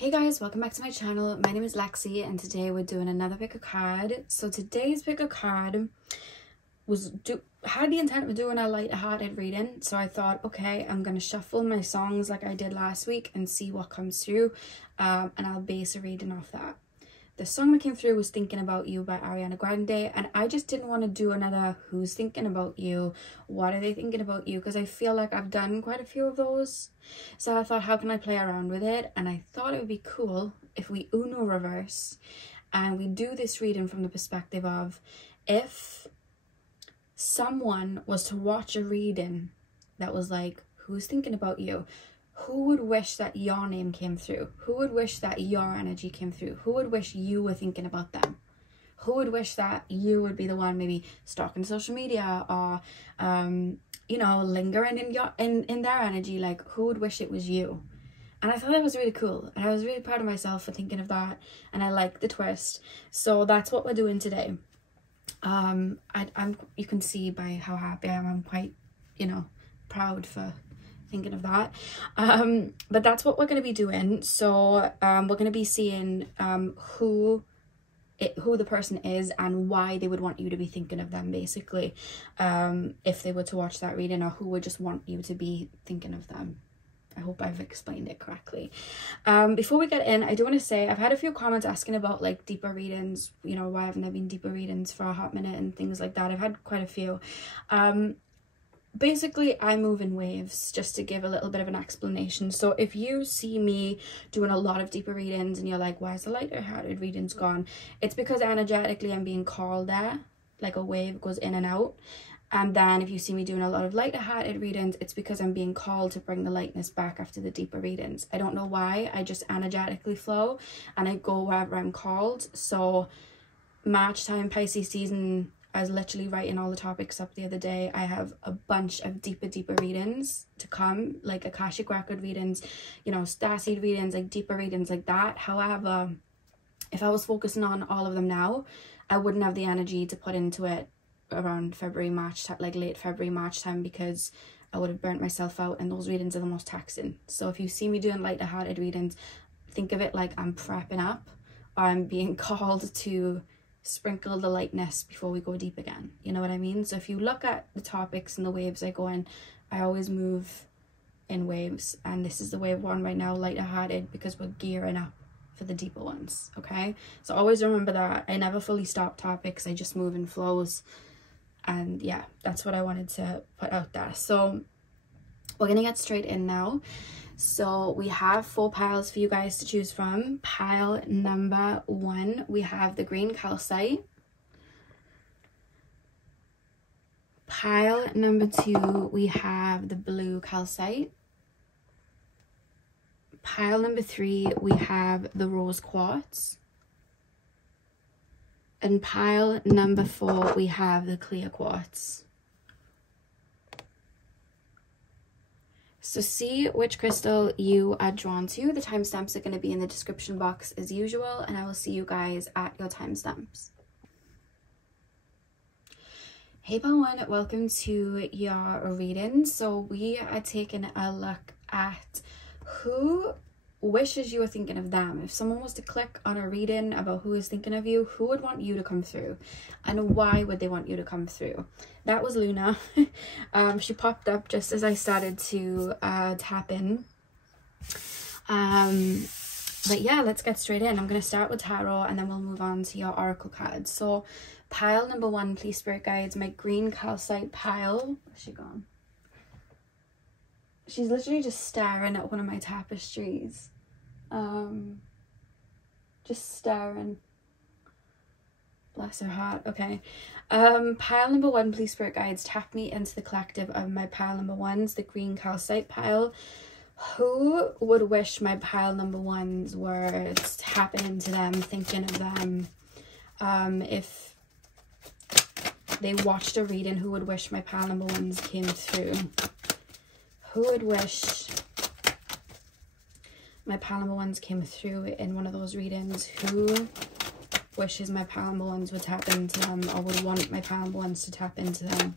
Hey guys, welcome back to my channel. My name is Lexi and today we're doing another pick a card. So today's pick a card had the intent of doing a light-hearted reading. So I thought, okay, I'm going to shuffle my songs like I did last week and see what comes through, and I'll base a reading off that. The song that came through was Thinking About You by Ariana Grande, and I just didn't want to do another who's thinking about you, what are they thinking about you, because I feel like I've done quite a few of those. So I thought, how can I play around with it? And I thought it would be cool if we Uno reverse and we do this reading from the perspective of, if someone was to watch a reading that was like, who's thinking about you? Who would wish that your name came through? Who would wish that your energy came through? Who would wish you were thinking about them? Who would wish that you would be the one maybe stalking social media or, you know, lingering in their energy? Like, who would wish it was you? And I thought that was really cool. And I was really proud of myself for thinking of that. And I like the twist. So that's what we're doing today. You can see by how happy I am. I'm quite, you know, proud for thinking of that. But that's what we're going to be doing. So we're going to be seeing who the person is and why they would want you to be thinking of them, basically, if they were to watch that reading, or who would just want you to be thinking of them. I hope I've explained it correctly. Before we get in, I do want to say I've had a few comments asking about like deeper readings, you know, why haven't there been deeper readings for a hot minute and things like that. I've had quite a few. Basically, I move in waves, just to give a little bit of an explanation. So if you see me doing a lot of deeper readings and you're like, where's the lighter-hearted readings gone? It's because energetically I'm being called there, like a wave goes in and out. And then if you see me doing a lot of lighter-hearted readings, it's because I'm being called to bring the lightness back after the deeper readings. I don't know why, I just energetically flow and I go wherever I'm called. So March time, Pisces season, I was literally writing all the topics up the other day. I have a bunch of deeper readings to come, like Akashic Record readings, you know, starseed readings, like deeper readings like that. However, if I was focusing on all of them now, I wouldn't have the energy to put into it around February, March, like late February, March time, because I would have burnt myself out, and those readings are the most taxing. So if you see me doing lighter-hearted readings, think of it like I'm prepping up, or I'm being called to sprinkle the lightness before we go deep again. You know what I mean? So if you look at the topics and the waves I go in, I always move in waves, and this is the wave one right now, lighter-hearted, because we're gearing up for the deeper ones. Okay, so always remember that I never fully stop topics, I just move in flows. And yeah, that's what I wanted to put out there. So we're gonna get straight in now. So we have 4 piles for you guys to choose from. Pile number 1, we have the green calcite. Pile number 2, we have the blue calcite. Pile number 3, we have the rose quartz. And pile number 4, we have the clear quartz. So see which crystal you are drawn to. The timestamps are going to be in the description box as usual, and I will see you guys at your timestamps. Hey Pawan, welcome to your reading. So we are taking a look at who wishes you were thinking of them. If someone was to click on a reading about who is thinking of you, who would want you to come through, and why would they want you to come through? That was Luna. She popped up just as I started to tap in. But yeah, let's get straight in. I'm going to start with tarot and then we'll move on to your oracle cards. So pile number 1, please, spirit guides, my green calcite pile. Where's she gone? She's literally just staring at one of my tapestries. Just staring. Bless her heart. Okay. Pile number 1, please, spirit guides, tap me into the collective of my pile number 1s, the green calcite pile. Who would wish my pile number 1s were tapping into them, thinking of them? If they watched a reading, who would wish my pile number 1s came through? Who would wish my pile number 1s came through in one of those readings? Who wishes my pile number 1s would tap into them, or would want my pile number 1s to tap into them?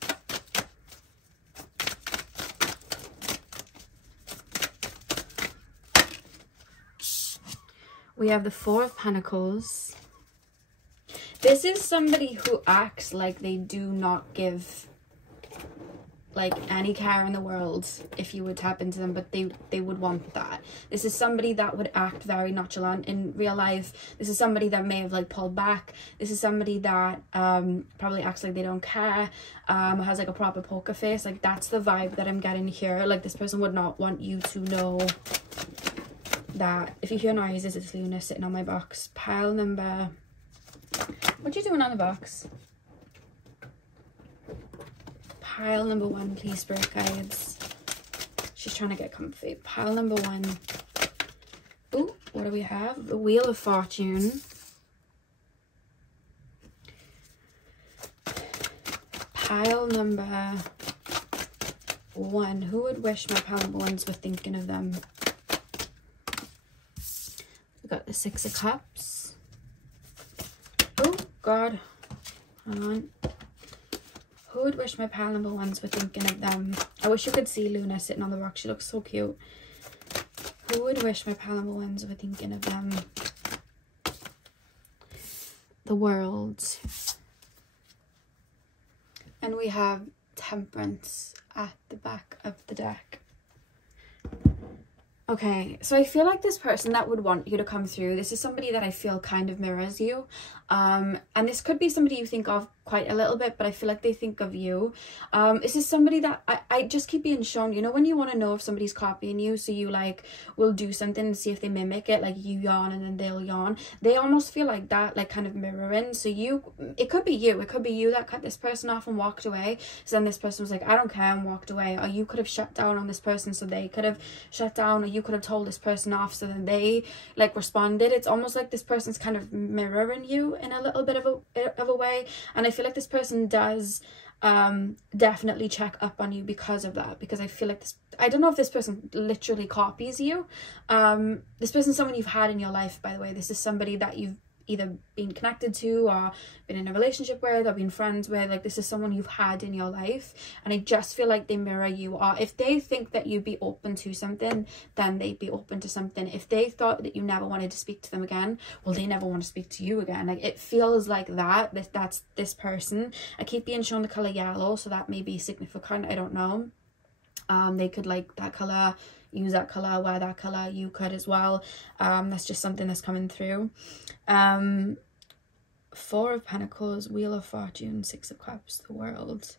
We have the Four of Pentacles. This is somebody who acts like they do not give like any care in the world if you would tap into them, but they would want that. This is somebody that would act very nonchalant in real life. This is somebody that may have like pulled back. This is somebody that probably acts like they don't care, has like a proper poker face. Like that's the vibe that I'm getting here. Like this person would not want you to know that. If you hear noises, it's Luna sitting on my box. Pile number, what you doing on the box? Pile number 1, please, spirit guides. She's trying to get comfy. Pile number 1. Oh, what do we have? The Wheel of Fortune. Pile number 1. Who would wish my pile number 1s were thinking of them? We got the 6 of Cups. Oh, God. Hang on. Who would wish my pile number 1s were thinking of them? I wish you could see Luna sitting on the rock. She looks so cute. Who would wish my pile number 1s were thinking of them? The World. And we have Temperance at the back of the deck. Okay, so I feel like this person that would want you to come through, this is somebody that I feel kind of mirrors you. And this could be somebody you think of quite a little bit, but I feel like they think of you. This is somebody that I just keep being shown, you know, when you want to know if somebody's copying you, so you like will do something and see if they mimic it, like you yawn and then they'll yawn. They almost feel like that, like kind of mirroring. So it could be you that cut this person off and walked away. So then this person was like, I don't care, and walked away. Or you could have shut down on this person, so they could have shut down, or you could have told this person off, so then they like responded. It's almost like this person's kind of mirroring you in a little bit of a way. And I feel like this person does definitely check up on you because of that, because I feel like this, I don't know if this person literally copies you. This person's someone you've had in your life, by the way. This is somebody that you've either been connected to or been in a relationship with or been friends with. Like this is someone you've had in your life, and I just feel like they mirror you. Or if they think that you'd be open to something, then they'd be open to something. If they thought that you never wanted to speak to them again, well, they never want to speak to you again. Like it feels like that's this person. I keep being shown the color yellow, so that may be significant. I don't know. They could like that color, use that color, wear that color. You could as well. That's just something that's coming through. Four of Pentacles, Wheel of Fortune, 6 of Cups, the World.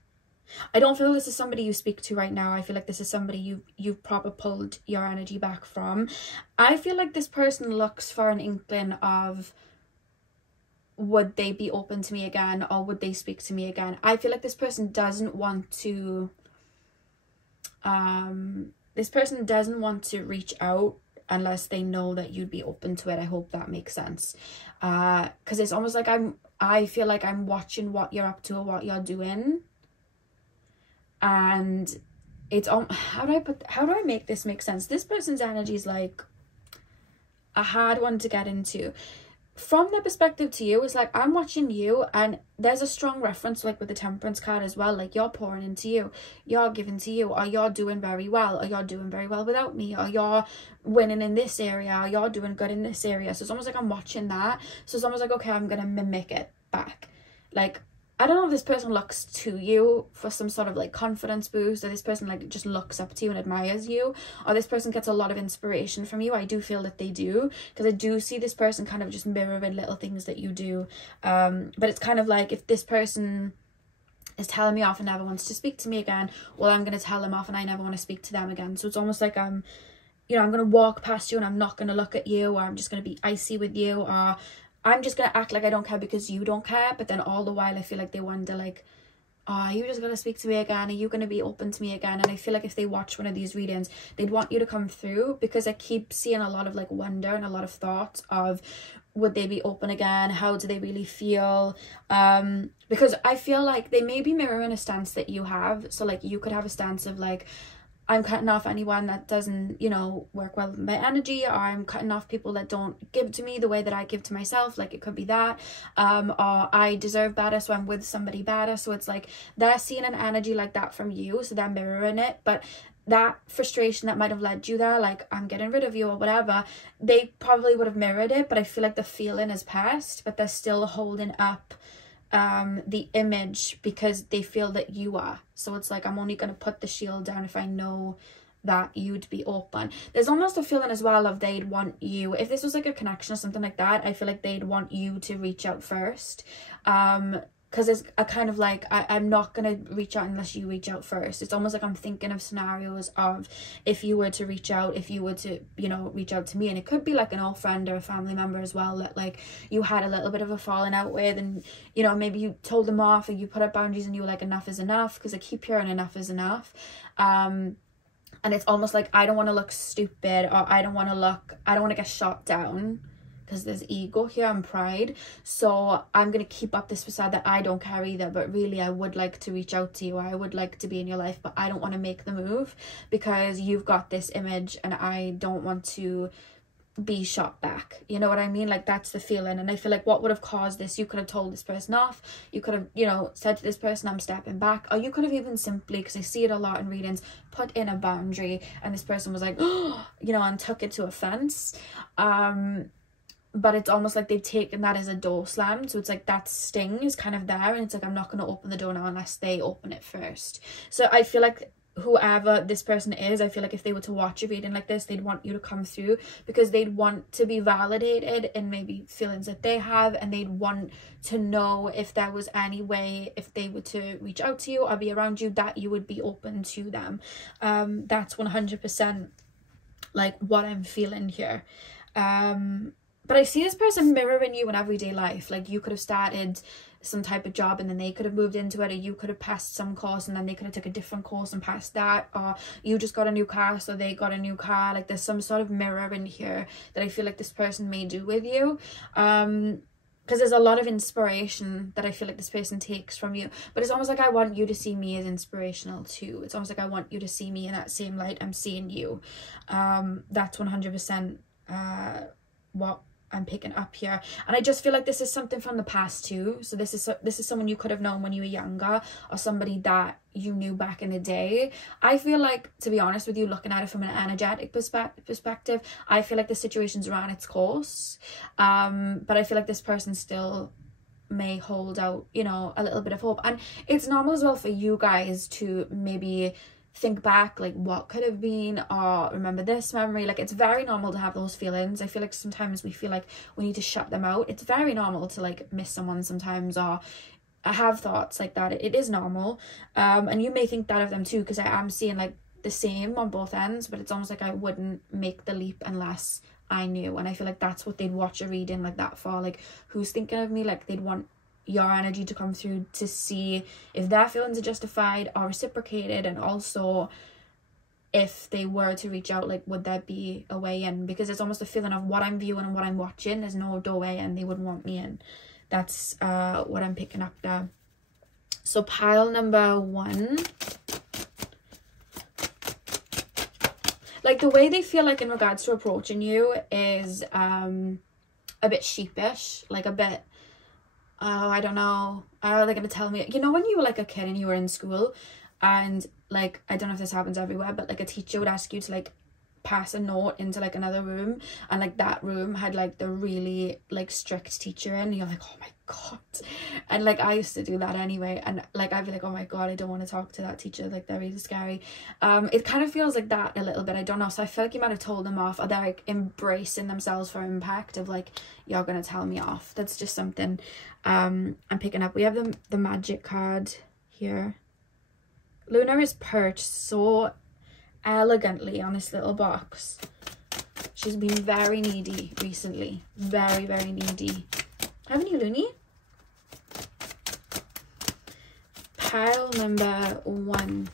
I don't feel this is somebody you speak to right now. I feel like this is somebody you've proper pulled your energy back from. I feel like this person looks for an inkling of, would they be open to me again, or would they speak to me again? I feel like this person doesn't want to reach out unless they know that you'd be open to it. I hope that makes sense. Because it's almost like I feel like I'm watching what you're up to or what you're doing. And it's how do I make this make sense? This person's energy is like a hard one to get into. From their perspective to you, it's like I'm watching you, and there's a strong reference like with the Temperance card as well. Like you're pouring into you, you're giving to you, or you're doing very well, or you're doing very well without me, or you're winning in this area, or you're doing good in this area. So it's almost like I'm watching that. So it's almost like, okay, I'm gonna mimic it back. Like I don't know if this person looks to you for some sort of like confidence boost, or this person like just looks up to you and admires you, or this person gets a lot of inspiration from you. I do feel that they do, because I do see this person kind of just mirroring little things that you do. But it's kind of like, if this person is telling me off and never wants to speak to me again, well, I'm going to tell them off and I never want to speak to them again. So it's almost like I'm going to walk past you and I'm not going to look at you, or I'm just going to be icy with you, or I'm just going to act like I don't care because you don't care. But then all the while I feel like they wonder like, oh, are you just going to speak to me again? Are you going to be open to me again? And I feel like if they watch one of these readings, they'd want you to come through, because I keep seeing a lot of like wonder and a lot of thoughts of, would they be open again? How do they really feel? Because I feel like they may be mirroring a stance that you have. So like you could have a stance of like, I'm cutting off anyone that doesn't, work well with my energy, or I'm cutting off people that don't give to me the way that I give to myself. Like it could be that, or I deserve better, so I'm with somebody better. So it's like they're seeing an energy like that from you, so they're mirroring it. But that frustration that might have led you there, like I'm getting rid of you or whatever, they probably would have mirrored it, but I feel like the feeling is past, but they're still holding up the image because they feel that you are. So it's like, I'm only going to put the shield down if I know that you'd be open. There's almost a feeling as well of they'd want you, if this was like a connection or something like that, I feel like they'd want you to reach out first, because it's a kind of like, I'm not gonna reach out unless you reach out first. It's almost like I'm thinking of scenarios of if you were to reach out, if you were to, you know, reach out to me, and it could be like an old friend or a family member as well that like you had a little bit of a falling out with, and you know, maybe you told them off or you put up boundaries and you were like, enough is enough, because I keep hearing enough is enough. And it's almost like, I don't want to look stupid, or I don't want to get shot down, because there's ego here and pride, so I'm going to keep up this facade that I don't care either, but really I would like to reach out to you, or I would like to be in your life, but I don't want to make the move because you've got this image and I don't want to be shot back. You know what I mean? Like, that's the feeling. And I feel like what would have caused this, you could have told this person off, you could have, you know, said to this person, I'm stepping back, or you could have even simply, because I see it a lot in readings, put in a boundary, and this person was like, oh, you know, and took it to offense. But it's almost like they've taken that as a door slam, so it's like that sting is kind of there, and it's like, I'm not going to open the door now unless they open it first. So I feel like whoever this person is, I feel like if they were to watch a reading like this, they'd want you to come through, because they'd want to be validated in maybe feelings that they have, and they'd want to know if there was any way, if they were to reach out to you or be around you, that you would be open to them. That's 100% like what I'm feeling here. But I see this person mirroring you in everyday life. Like, you could have started some type of job and then they could have moved into it, or you could have passed some course and then they could have took a different course and passed that, or you just got a new car so they got a new car. Like, there's some sort of mirror in here that I feel like this person may do with you, because there's a lot of inspiration that I feel like this person takes from you, but it's almost like I want you to see me as inspirational too. It's almost like I want you to see me in that same light I'm seeing you. That's 100% what I'm picking up here. And I just feel like this is something from the past too. So this is someone you could have known when you were younger, or somebody that you knew back in the day. I feel like, to be honest with you, looking at it from an energetic perspective, I feel like the situation's ran its course, but I feel like this person still may hold out, you know, a little bit of hope. And it's normal as well for you guys to maybe think back, like, what could have been, or remember this memory. Like, it's very normal to have those feelings. I feel like sometimes we feel like we need to shut them out. It's very normal to like miss someone sometimes, or have thoughts like that. It is normal, and you may think that of them too, because I am seeing like the same on both ends, but it's almost like I wouldn't make the leap unless I knew. And I feel like that's what they'd watch a reading like that for. Like, who's thinking of me? Like, they'd want your energy to come through to see if their feelings are justified or reciprocated, and also if they were to reach out, like, would there be a way in? Because it's almost a feeling of what I'm viewing and what I'm watching, there's no doorway and they wouldn't want me in. That's what I'm picking up there. So pile number 1, like, the way they feel like in regards to approaching you is a bit sheepish, like a bit, oh, I don't know, are they going to tell me? You know, when you were like a kid and you were in school, and like, I don't know if this happens everywhere, but like a teacher would ask you to like pass a note into like another room, and like that room had like the really like strict teacher in, and you're like, oh my god. And like, I used to do that anyway, and like, I'd be like, oh my god, I don't want to talk to that teacher, like, they're really scary. It kind of feels like that a little bit, I don't know. So I feel like you might have told them off, or they're like embracing themselves for impact of like, you're gonna tell me off. That's just something I'm picking up. We have the magic card here. Luna is perched so elegantly on this little box. She's been very needy recently, very, very needy, haven't you, Looney? Pile number 1,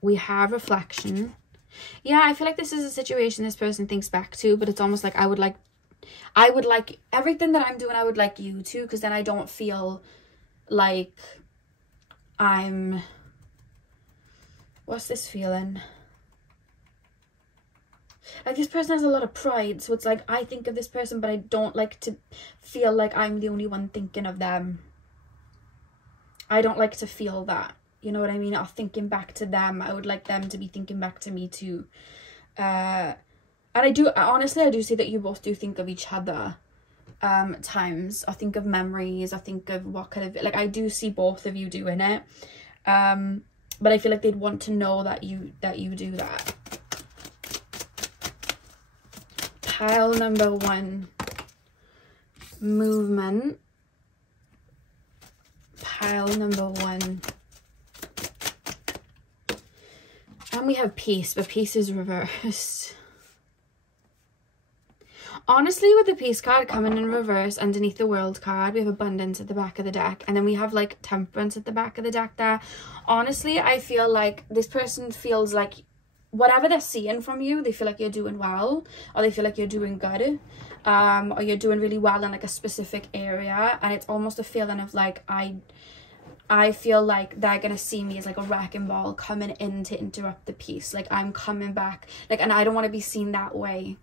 we have reflection. Yeah, I feel like this is a situation this person thinks back to, but it's almost like I would like everything that I'm doing, I would like you to, because then I don't feel like I'm, what's this feeling? Like, this person has a lot of pride, so it's like, I think of this person, but I don't like to feel like I'm the only one thinking of them. I don't like to feel that. you know what I mean, or thinking back to them. I would like them to be thinking back to me too. And I do see that you both do think of each other times, or think of memories, or think of what kind of, like, I do see both of you doing it. But I feel like they'd want to know that you do that. Pile number 1, movement. Pile number 1. And we have peace, but peace is reversed. Honestly, with the peace card coming in reverse underneath the world card, we have abundance at the back of the deck, and then we have like temperance at the back of the deck there. Honestly, I feel like this person feels like whatever they're seeing from you, they feel like you're doing well, or they feel like you're doing good, or you're doing really well in like a specific area. And it's almost a feeling of like, I feel like they're gonna see me as like a wrecking ball coming in to interrupt the peace. Like, I'm coming back, like, and I don't want to be seen that way.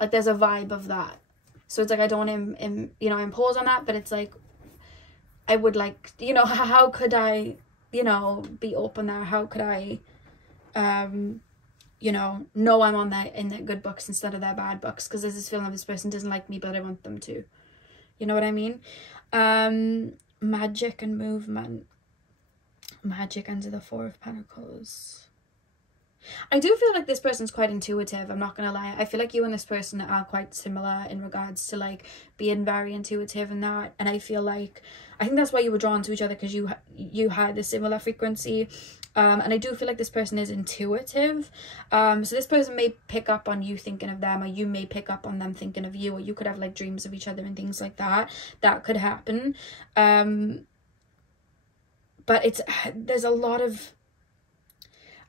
Like, there's a vibe of that. So it's like, I don't want to, you know, impose on that, but it's like, I would like, you know, how could I, you know, be open there? How could I, you know I'm on in their good books instead of their bad books? Because there's this feeling of this person doesn't like me, but I want them to. You know what I mean? Magic and movement. Magic under the 4 of Pentacles. I do feel like this person's quite intuitive, I'm not gonna lie. I feel like you and this person are quite similar in regards to like being very intuitive and that, and I feel like, I think that's why you were drawn to each other, because you had a similar frequency. And I do feel like this person is intuitive. So this person may pick up on you thinking of them, or you may pick up on them thinking of you, or you could have like dreams of each other and things like that. That could happen. But there's a lot of,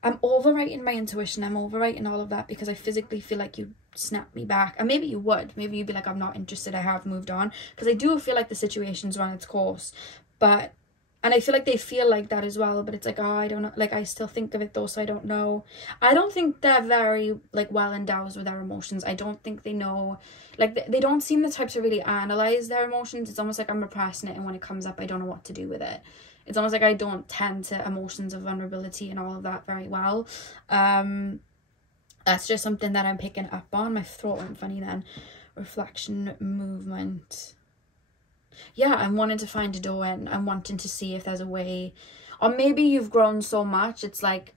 I'm overwriting my intuition, I'm overwriting all of that, because I physically feel like you snap me back. And maybe you would, maybe you'd be like, I'm not interested, I have moved on, because I do feel like the situation's run its course. But, and I feel like they feel like that as well, but it's like, oh, I don't know, like, I still think of it though, so I don't know. I don't think they're very like well endowed with their emotions. I don't think they know, like, they don't seem the type to really analyze their emotions. It's almost like I'm repressing it, and when it comes up, I don't know what to do with it. It's almost like I don't tend to emotions of vulnerability and all of that very well. That's just something that I'm picking up on. My throat went funny then. Reflection, movement. Yeah, I'm wanting to find a door in. I'm wanting to see if there's a way. Or maybe you've grown so much, it's like,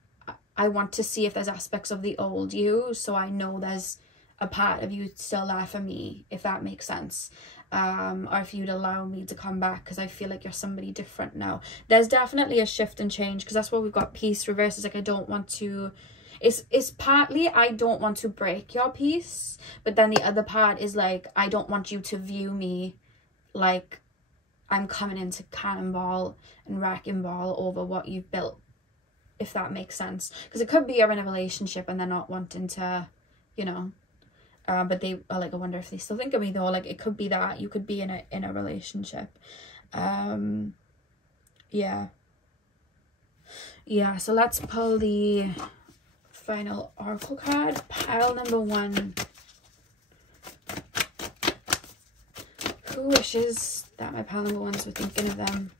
I want to see if there's aspects of the old you, so I know there's a part of you still there for me, if that makes sense. Or if you'd allow me to come back, because I feel like you're somebody different now. There's definitely a shift and change, because that's why we've got peace reverse. It's like, I don't want to, it's partly I don't want to break your peace, but then the other part is like, I don't want you to view me like I'm coming in to cannonball and wrecking ball over what you've built, if that makes sense. Because it could be you're in a relationship and they're not wanting to, you know, but they are like, I wonder if they still think of me though. Like, it could be that you could be in a relationship. Yeah, so let's pull the final oracle card. Pile number 1. Who wishes that my pile number 1s were thinking of them?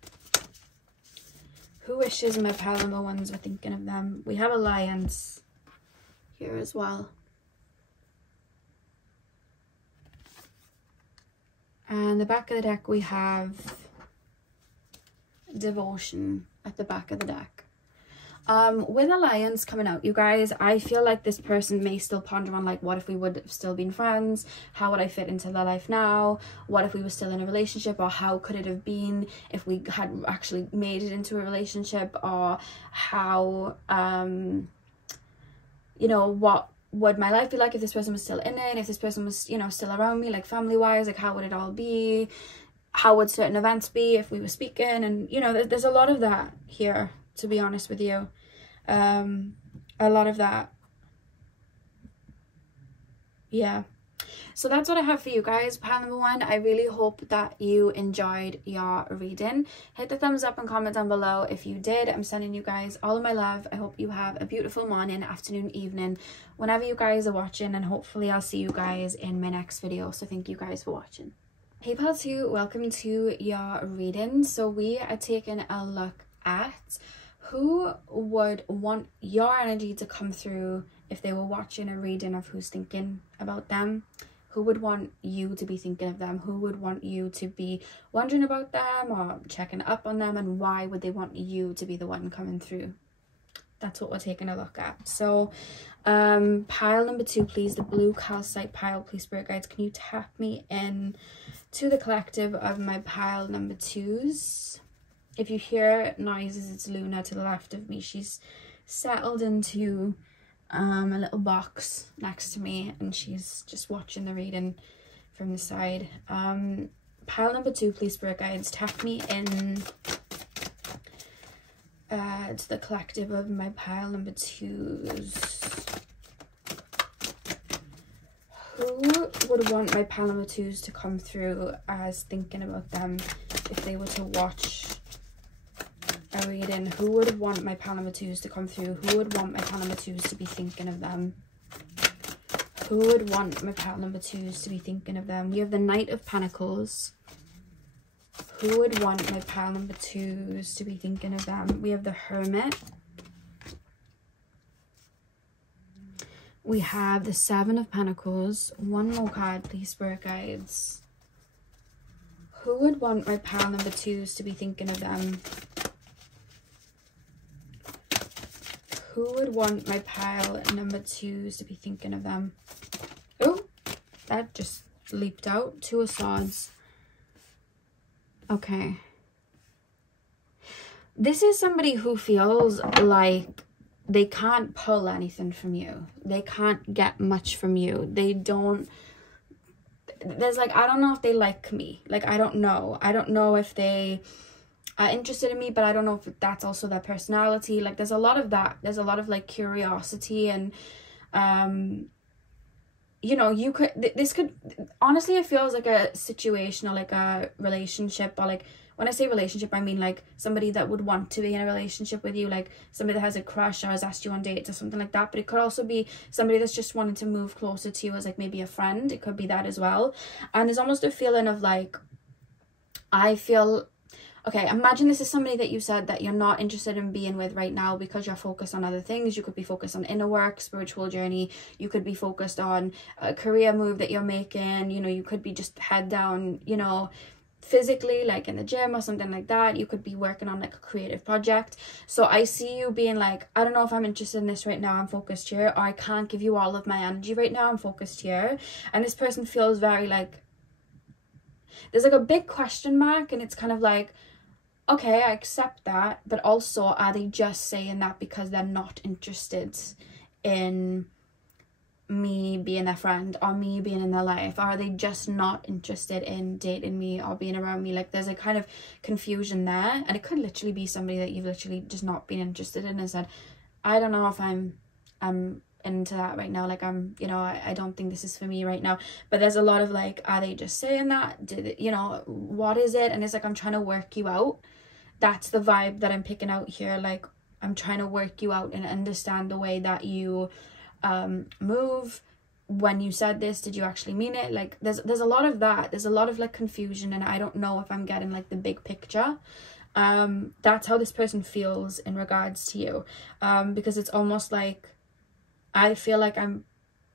Who wishes my pile number 1s were thinking of them? We have Alliance here as well. And the back of the deck, we have Devotion at the back of the deck. With Alliance coming out, you guys, I feel like this person may still ponder on, like, what if we would have still been friends? How would I fit into their life now? What if we were still in a relationship? Or how could it have been if we had actually made it into a relationship? Or how, you know, what would my life be like if this person was still in it? If this person was, you know, still around me, like family-wise, like how would it all be? How would certain events be if we were speaking? And, you know, there's a lot of that here, to be honest with you. A lot of that. Yeah. So that's what I have for you guys, pile number 1. I really hope that you enjoyed your reading. Hit the thumbs up and comment down below if you did. I'm sending you guys all of my love. I hope you have a beautiful morning, afternoon, evening, whenever you guys are watching, and hopefully I'll see you guys in my next video. So thank you guys for watching. Hey pile 2, welcome to your reading. So we are taking a look at Who would want your energy to come through if they were watching a reading of who's thinking about them? Who would want you to be thinking of them? Who would want you to be wondering about them or checking up on them? And why would they want you to be the one coming through? That's what we're taking a look at. So pile number 2, please. The blue calcite pile, please, spirit guides. Can you tap me in to the collective of my pile number 2s? If you hear noises, it's Luna to the left of me. She's settled into a little box next to me, and she's just watching the reading from the side. Pile number 2, please, spirit guides. Tap me in to the collective of my pile number 2s. Who would want my pile number 2s to come through as thinking about them if they were to watch a reading? Who would want my pile number 2s to come through? Who would want my pile number 2s to be thinking of them? Who would want my pile number 2s to be thinking of them? We have the Knight of Pentacles. Who would want my pile number 2s to be thinking of them? We have the Hermit. We have the 7 of Pentacles. One more card, please, spirit guides. Who would want my pile number 2s to be thinking of them? Who would want my pile number 2s to be thinking of them? Oh, that just leaped out. 2 of Swords. Okay. This is somebody who feels like they can't pull anything from you. They can't get much from you. They don't... There's like, I don't know if they like me. Like, I don't know. I don't know if they are interested in me, but I don't know if that's also their personality. Like, there's a lot of that. There's a lot of like curiosity and you know, you could, this could, honestly, it feels like a situation or like a relationship, or like, when I say relationship, I mean like somebody that would want to be in a relationship with you, like somebody that has a crush or has asked you on dates or something like that. But it could also be somebody that's just wanting to move closer to you as like maybe a friend. It could be that as well. And there's almost a feeling of like, I feel... Okay, imagine this is somebody that you said that you're not interested in being with right now because you're focused on other things. You could be focused on inner work, spiritual journey. You could be focused on a career move that you're making. You know, you could be just head down, you know, physically, like in the gym or something like that. You could be working on like a creative project. So I see you being like, I don't know if I'm interested in this right now. I'm focused here. Or I can't give you all of my energy right now. I'm focused here. And this person feels very like, there's like a big question mark, and it's kind of like, okay, I accept that, but also, are they just saying that because they're not interested in me being their friend or me being in their life? Or are they just not interested in dating me or being around me? Like, there's a kind of confusion there, and it could literally be somebody that you've literally just not been interested in and said, I don't know if I'm into that right now. Like, I'm, you know, I don't think this is for me right now. But there's a lot of like, are they just saying that? Did it, you know, what is it? And it's like, I'm trying to work you out. That's the vibe that I'm picking out here. Like, I'm trying to work you out and understand the way that you move. When you said this, did you actually mean it? Like, there's a lot of that. There's a lot of like confusion, and I don't know if I'm getting like the big picture. That's how this person feels in regards to you, because it's almost like I feel like I'm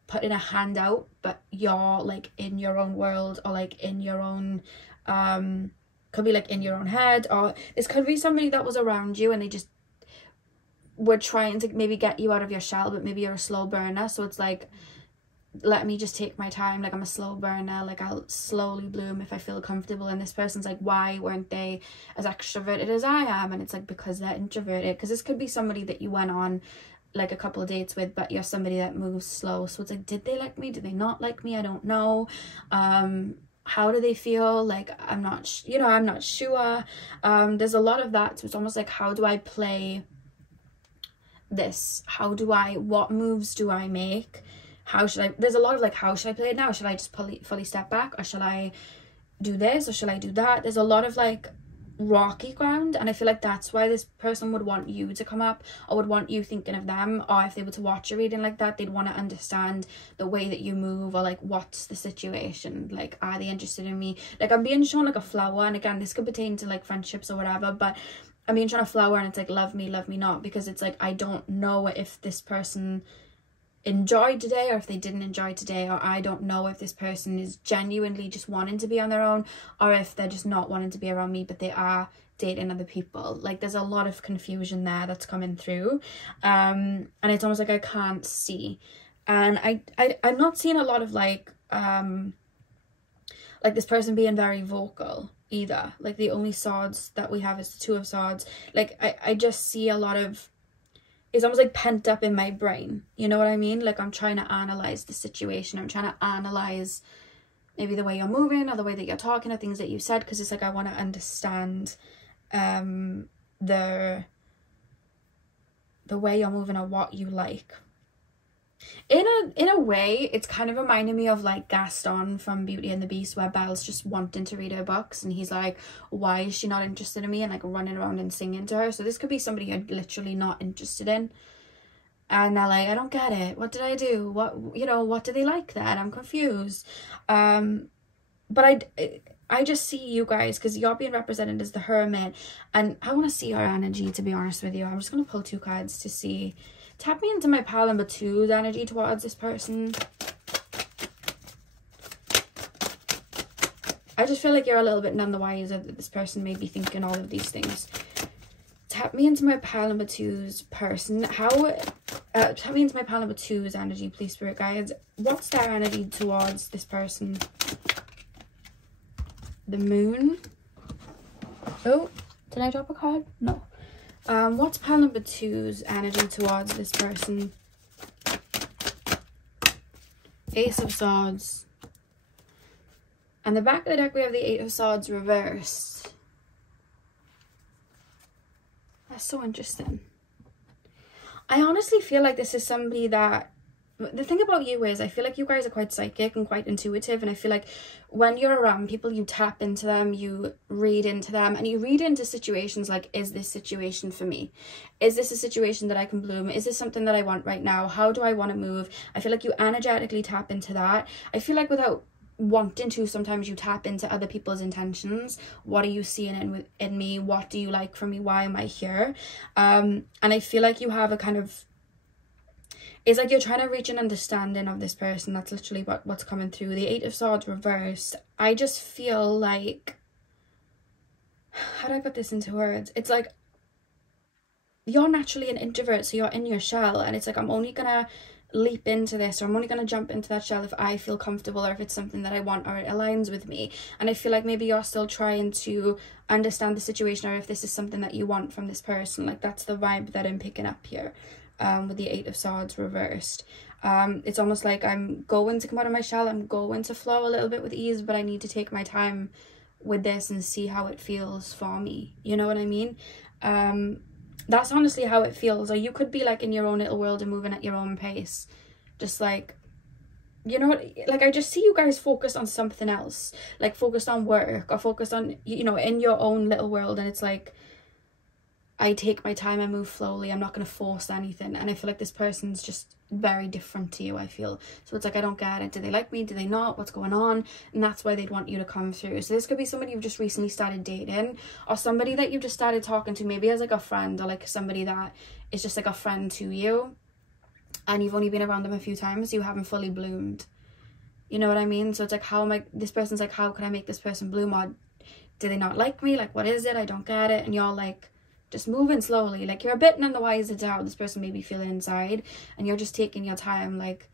putting a hand out, but you're like in your own world, or like in your own could be like in your own head, or this could be somebody that was around you and they just were trying to maybe get you out of your shell, but maybe you're a slow burner. So it's like, let me just take my time. Like, I'm a slow burner. Like, I'll slowly bloom if I feel comfortable. And this person's like, why weren't they as extroverted as I am? And it's like, because they're introverted. Because this could be somebody that you went on like a couple of dates with, but you're somebody that moves slow. So it's like, did they like me? Did they not like me? I don't know. How do they feel? Like, I'm not, you know, I'm not sure. There's a lot of that. So it's almost like, how do I play this? What moves do I make? How should I, there's a lot of like, how should I play it now? Should I just fully step back, or should I do this, or should I do that? There's a lot of like rocky ground, and I feel like that's why this person would want you to come up, or would want you thinking of them. Or if they were to watch a reading like that, they'd want to understand the way that you move, or like, what's the situation, like, are they interested in me? Like, I'm being shown like a flower, and again, this could pertain to like friendships or whatever, but I'm being trying to flower, and it's like, love me not, because it's like, I don't know if this person enjoyed today or if they didn't enjoy today, or I don't know if this person is genuinely just wanting to be on their own, or if they're just not wanting to be around me but they are dating other people. Like, there's a lot of confusion there that's coming through, and it's almost like I can't see. And I'm not seeing a lot of like this person being very vocal either. Like, the only swords that we have is the Two of Swords. Like, I just see a lot of, it's almost like pent up in my brain, you know what I mean? Like, I'm trying to analyze the situation, I'm trying to analyze maybe the way you're moving or the way that you're talking or things that you said, because it's like, I want to understand the way you're moving or what you like. In a way, it's kind of reminding me of like Gaston from Beauty and the Beast, where Belle's just wanting to read her books and he's like, why is she not interested in me, and like running around and singing to her. So this could be somebody you're literally not interested in, and they're like, I don't get it, what did I do, what, you know, what do they like then, I'm confused. But I just see you guys, because you're being represented as the Hermit, and I want to see your energy, to be honest with you. I'm just going to pull 2 cards to see. Tap me into my pile number 2's energy towards this person. I just feel like you're a little bit none the wiser that this person may be thinking all of these things. Tap me into my pile number 2's person. Tap me into my pile number 2's energy, please, spirit guides. What's their energy towards this person? The Moon. Oh, did I drop a card? No. What's pile number 2's energy towards this person? Ace of Swords. And the back of the deck, we have the 8 of Swords reversed. That's so interesting. I honestly feel like this is somebody that, the thing about you is, I feel like you guys are quite psychic and quite intuitive, and I feel like when you're around people, you tap into them, you read into them, and you read into situations like, is this situation for me? Is this a situation that I can bloom? Is this something that I want right now? How do I want to move? I feel like you energetically tap into that. I feel like without wanting to, sometimes you tap into other people's intentions. What are you seeing in me? What do you like from me? Why am I here? And I feel like you have a kind of, it's like you're trying to reach an understanding of this person. That's literally what's coming through. The 8 of Swords reversed. I just feel like, how do I put this into words? It's like, you're naturally an introvert, so you're in your shell, and it's like, I'm only gonna leap into this, or I'm only gonna jump into that shell if I feel comfortable, or if it's something that I want, or it aligns with me. And I feel like maybe you're still trying to understand the situation, or if this is something that you want from this person. Like, that's the vibe that I'm picking up here. With the 8 of Swords reversed. It's almost like I'm going to come out of my shell, I'm going to flow a little bit with ease, but I need to take my time with this and see how it feels for me. You know what I mean? That's honestly how it feels. Or you could be like in your own little world and moving at your own pace. Just like, you know, like, I just see you guys focused on something else. Like, focused on work, or focused on, you know, in your own little world. And it's like, I take my time, I move slowly, I'm not going to force anything. And I feel like this person's just very different to you, I feel. So it's like, I don't get it. Do they like me? Do they not? What's going on? And that's why they'd want you to come through. So this could be somebody you've just recently started dating, or somebody that you've just started talking to, maybe as like a friend, or like somebody that is just like a friend to you, and you've only been around them a few times, so you haven't fully bloomed. You know what I mean? So it's like, this person's like, how can I make this person bloom? Or do they not like me? Like, what is it? I don't get it. And you're like, just moving slowly. Like, you're a bit none the wiser to how this person may be feeling inside, and you're just taking your time. Like,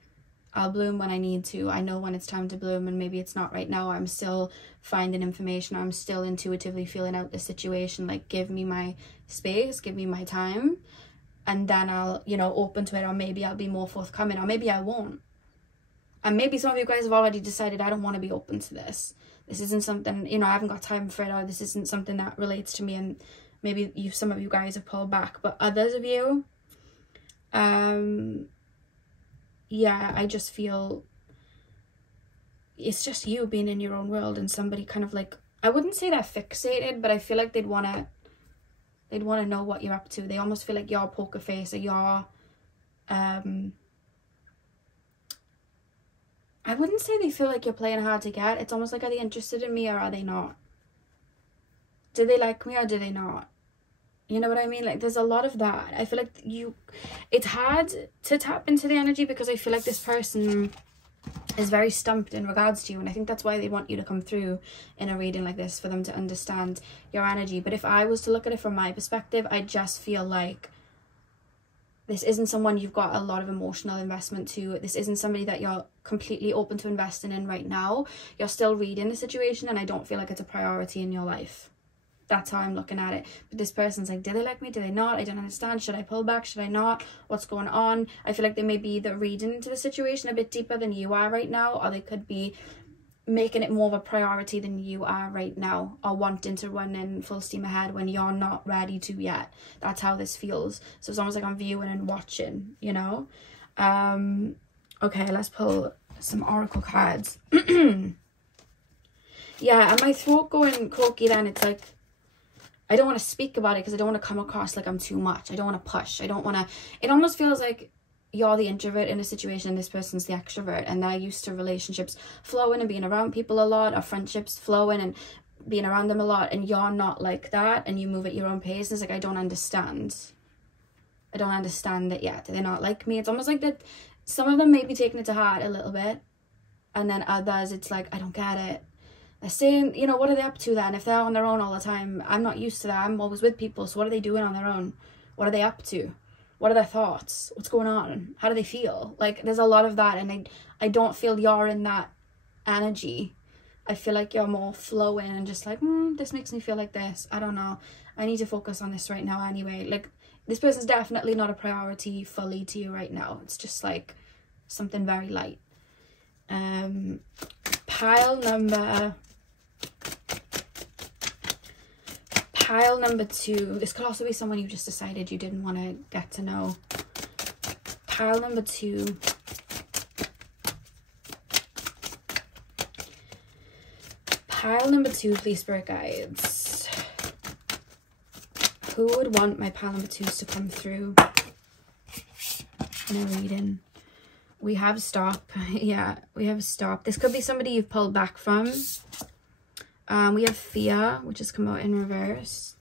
I'll bloom when I need to. I know when it's time to bloom, and maybe it's not right now. I'm still finding information. I'm still intuitively feeling out the situation. Like, give me my space, give me my time, and then I'll, you know, open to it, or maybe I'll be more forthcoming, or maybe I won't. And maybe some of you guys have already decided, I don't want to be open to this. This isn't something, you know, I haven't got time for it, or this isn't something that relates to me, and maybe some of you guys have pulled back. But others of you, yeah, I just feel it's just you being in your own world, and somebody kind of like, I wouldn't say they're fixated, but I feel like they'd want to know what you're up to. They almost feel like you're poker face, or you're I wouldn't say they feel like you're playing hard to get. It's almost like, are they interested in me, or are they not? Do they like me, or do they not? You know what I mean? Like, there's a lot of that. I feel like it's hard to tap into the energy because I feel like this person is very stumped in regards to you, and I think that's why they want you to come through in a reading like this, for them to understand your energy. But if I was to look at it from my perspective, I just feel like this isn't someone you've got a lot of emotional investment to. This isn't somebody that you're completely open to investing in right now. You're still reading the situation, and I don't feel like it's a priority in your life. That's how I'm looking at it. But this person's like, do they like me? Do they not? I don't understand. Should I pull back? Should I not? What's going on? I feel like they may be either reading into the situation a bit deeper than you are right now, or they could be making it more of a priority than you are right now, or wanting to run in full steam ahead when you're not ready to yet. That's how this feels. So it's almost like I'm viewing and watching, you know? Okay, let's pull some oracle cards. Yeah, and my throat going croaky then, it's like, I don't want to speak about it because I don't want to come across like I'm too much. I don't want to push. I don't want to... It almost feels like you're the introvert in a situation and this person's the extrovert, and they're used to relationships flowing and being around people a lot, or friendships flowing and being around them a lot, and you're not like that, and you move at your own pace. And it's like, I don't understand. I don't understand it yet. They're not like me. It's almost like that some of them may be taking it to heart a little bit, and then others, it's like, I don't get it. They're saying, you know, what are they up to then? If they're on their own all the time, I'm not used to that. I'm always with people. So what are they doing on their own? What are they up to? What are their thoughts? What's going on? How do they feel? Like, there's a lot of that, and I don't feel you're in that energy. I feel like you're more flowing and just like, this makes me feel like this. I don't know. I need to focus on this right now anyway. Like, this person's definitely not a priority fully to you right now. It's just like something very light. Pile number 2. This could also be someone you just decided you didn't want to get to know. Pile number 2. Pile number 2, please, spirit guides. Who would want my pile number 2s to come through in a reading? We have stop. Yeah, we have stop. This could be somebody you've pulled back from. We have fear, which has come out in reverse.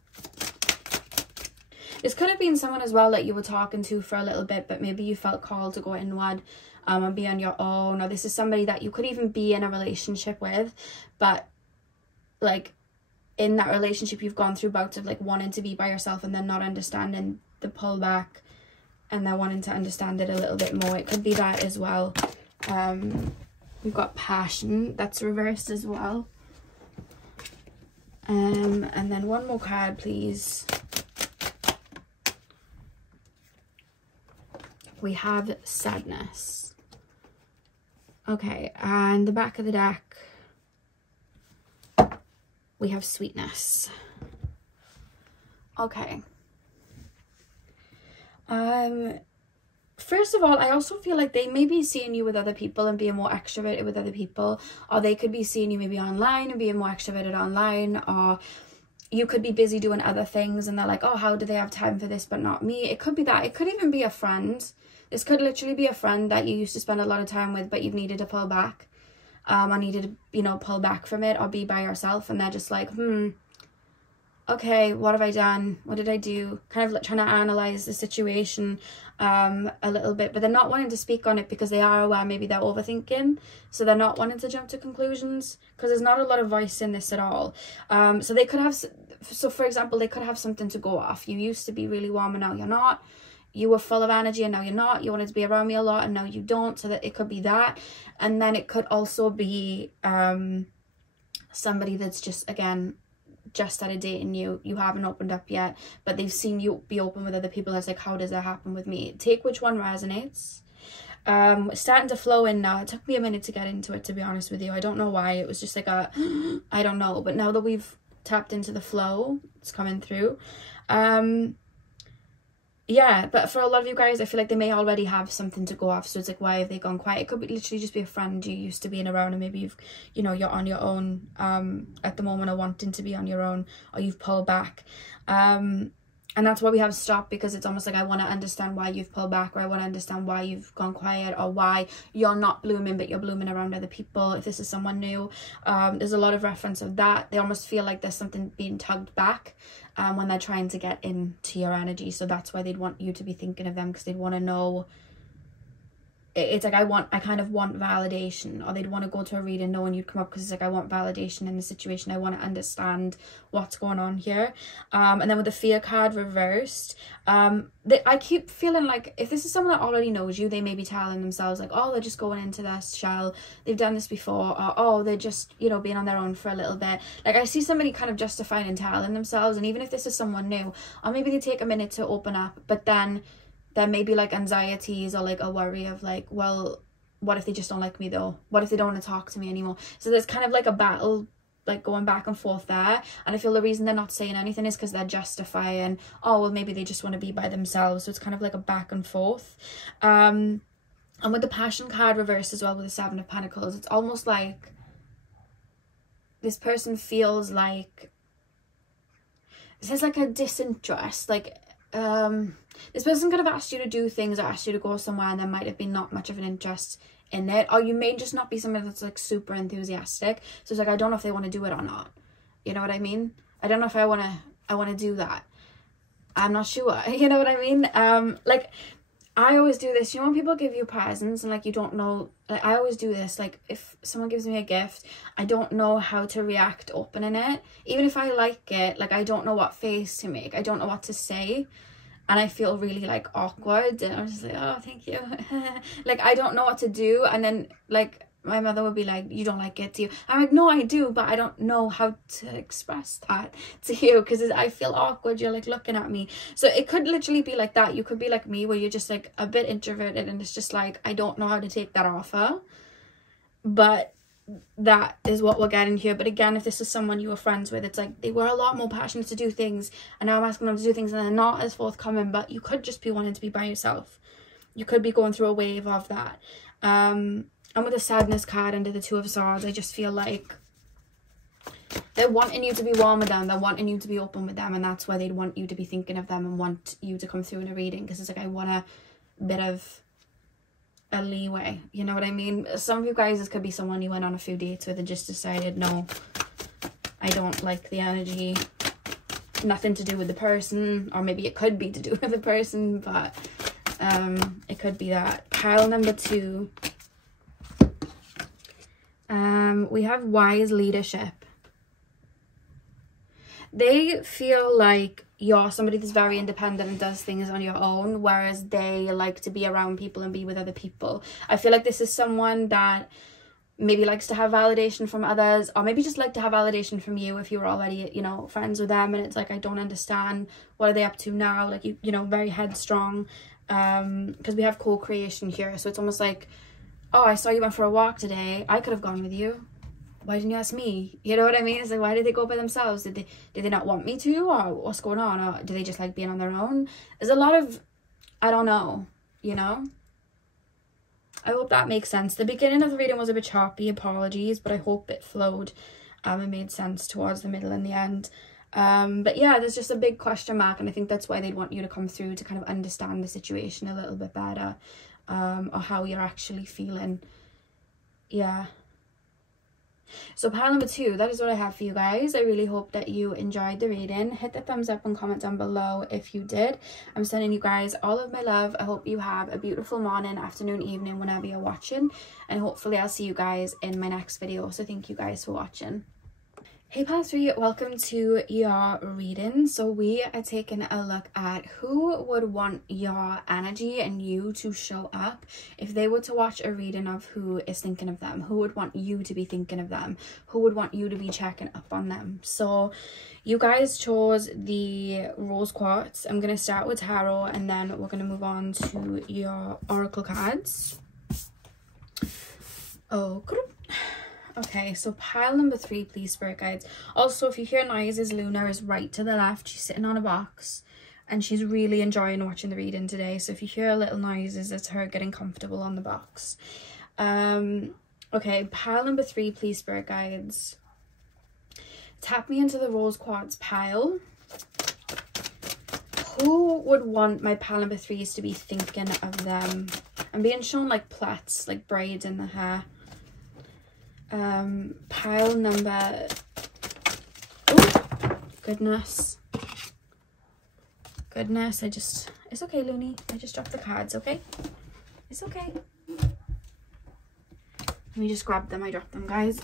This could have been someone as well that you were talking to for a little bit, but maybe you felt called to go inward and be on your own. Or this is somebody that you could even be in a relationship with, but like in that relationship you've gone through bouts of like wanting to be by yourself and then not understanding the pullback, and then wanting to understand it a little bit more. It could be that as well. We've got passion, that's reversed as well. And then one more card, please. We have sadness. Okay, and the back of the deck, we have sweetness. Okay. First of all, I also feel like they may be seeing you with other people and being more extroverted with other people, or they could be seeing you maybe online and being more extroverted online, or you could be busy doing other things and they're like, oh, how do they have time for this but not me? It could be that. It could even be a friend. This could literally be a friend that you used to spend a lot of time with, but you've needed to pull back. I needed to, you know, pull back from it or be by yourself, and they're just like, okay, what have I done? What did I do? Kind of like trying to analyze the situation a little bit, but they're not wanting to speak on it because they are aware maybe they're overthinking, so they're not wanting to jump to conclusions because there's not a lot of voice in this at all. So they could have, so for example, they could have something to go off. You used to be really warm and now you're not. You were full of energy and now you're not. You wanted to be around me a lot and now you don't. So that it could be that. And then it could also be somebody that's just, again, just started dating you. You haven't opened up yet, but they've seen you be open with other people. It's like, how does that happen with me? Take which one resonates. Starting to flow in now. It took me a minute to get into it, to be honest with you. I don't know why. It was just like a, I don't know. But now that we've tapped into the flow, it's coming through. Yeah, but for a lot of you guys, I feel like they may already have something to go off. So it's like, why have they gone quiet? It could be literally just be a friend you used to being around, and maybe you've, you know, you're on your own at the moment, or wanting to be on your own, or you've pulled back. And that's why we have stop, because it's almost like I want to understand why you've pulled back, or I want to understand why you've gone quiet, or why you're not blooming but you're blooming around other people. If this is someone new, there's a lot of reference of that. They almost feel like there's something being tugged back when they're trying to get into your energy. So that's why they'd want you to be thinking of them, because they'd want to know. It's like I kind of want validation, or they'd want to go to a reading knowing you'd come up, because it's like I want validation in the situation. I want to understand what's going on here. And then with the fear card reversed, I keep feeling like if this is someone that already knows you, they may be telling themselves like, oh, they're just going into this shell, they've done this before, or oh, they're just, you know, being on their own for a little bit. Like I see somebody kind of justifying and telling themselves, and even if this is someone new, or maybe they take a minute to open up, but then there may be like anxieties or like a worry of like, well, what if they just don't like me though? What if they don't want to talk to me anymore? So there's kind of like a battle like going back and forth there. And I feel the reason they're not saying anything is because they're justifying, oh, well, maybe they just want to be by themselves. So it's kind of like a back and forth. And with the passion card reversed as well with the 7 of Pentacles, it's almost like this person feels like there's like a disinterest, like this person could have asked you to do things or asked you to go somewhere, and there might have been not much of an interest in it, or you may just not be somebody that's like super enthusiastic. So it's like I don't know if they want to do it or not. You know what I mean? I don't know if I want to do that. I'm not sure. You know what I mean? Like I always do this, you know, when people give you presents and like you don't know, like I always do this, like if someone gives me a gift, I don't know how to react opening it. Even if I like it, like I don't know what face to make, I don't know what to say, and I feel really like awkward, and I'm just like, oh, thank you. Like I don't know what to do, and then like my mother would be like, you don't like it, do you? I'm like, no, I do, but I don't know how to express that to you, because I feel awkward, you're like looking at me. So it could literally be like that. You could be like me, where you're just like a bit introverted, and it's just like, I don't know how to take that offer. But that is what we're getting here. But again, if this is someone you were friends with, it's like they were a lot more passionate to do things, and now I'm asking them to do things and they're not as forthcoming. But you could just be wanting to be by yourself. You could be going through a wave of that. And with the sadness card under the 2 of Swords, I just feel like they're wanting you to be warm with them. They're wanting you to be open with them. And that's why they'd want you to be thinking of them and want you to come through in a reading. Because it's like, I want a bit of a leeway. You know what I mean? Some of you guys, this could be someone you went on a few dates with and just decided, no, I don't like the energy. Nothing to do with the person. Or maybe it could be to do with the person. But it could be that. Pile number 2. We have wise leadership. They feel like you're somebody that's very independent and does things on your own, whereas they like to be around people and be with other people. I feel like this is someone that maybe likes to have validation from others, or maybe just like to have validation from you if you were already, you know, friends with them, and it's like, I don't understand, what are they up to now? Like, you know, very headstrong, because we have co-creation here. So it's almost like, oh, I saw you went for a walk today, I could have gone with you, why didn't you ask me? You know what I mean? It's like, why did they go by themselves? Did they not want me to? Or what's going on? Or do they just like being on their own? There's a lot of, I don't know, you know? I hope that makes sense. The beginning of the reading was a bit choppy, apologies, but I hope it flowed and made sense towards the middle and the end. But yeah, there's just a big question mark, and I think that's why they'd want you to come through to kind of understand the situation a little bit better, or how you're actually feeling. Yeah. So pile number 2, that is what I have for you guys. I really hope that you enjoyed the reading. Hit the thumbs up and comment down below if you did. I'm sending you guys all of my love. I hope you have a beautiful morning, afternoon, evening, whenever you're watching, and hopefully I'll see you guys in my next video. So thank you guys for watching. Hey pile 3, welcome to your reading. So we are taking a look at who would want your energy and you to show up if they were to watch a reading of who is thinking of them, who would want you to be thinking of them, who would want you to be checking up on them. So you guys chose the rose quartz. I'm going to start with tarot, and then we're going to move on to your oracle cards. Oh, okay, so pile number 3, please, spirit guides. Also, if you hear noises, Luna is right to the left. She's sitting on a box and she's really enjoying watching the reading today. So if you hear little noises, it's her getting comfortable on the box. Okay, pile number 3, please, spirit guides. Tap me into the rose quartz pile. Who would want my pile number 3s to be thinking of them? I'm being shown like plaits, like braids in the hair. Pile number... Oh, goodness. Goodness, it's okay, Looney. I just dropped the cards, okay? It's okay. Let me just grab them. I dropped them, guys.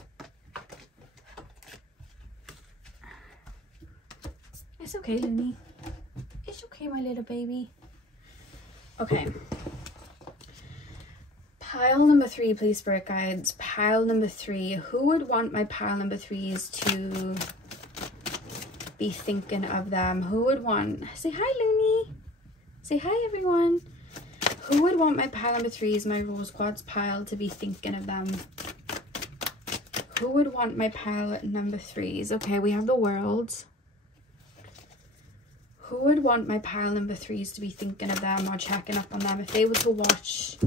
It's okay, Looney. It's okay, my little baby. Okay. Pile number 3, please, spirit guides. Pile number 3. Who would want my pile number 3s to be thinking of them? Who would want... Say hi, Looney. Say hi, everyone. Who would want my pile number 3s, my rose quartz pile, to be thinking of them? Who would want my pile number 3s? Okay, we have the world. Who would want my pile number 3s to be thinking of them or checking up on them? If they were to watch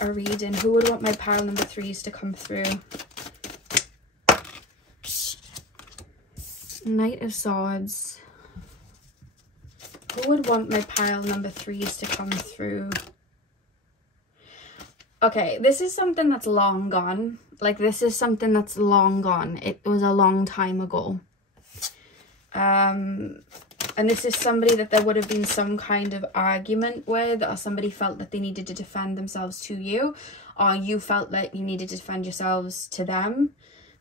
a reading, who would want my pile number 3s to come through? Knight of Swords. Who would want my pile number 3s to come through? Okay, this is something that's long gone. Like, this is something that's long gone. It was a long time ago. And this is somebody that there would have been some kind of argument with, or somebody felt that they needed to defend themselves to you, or you felt like you needed to defend yourselves to them.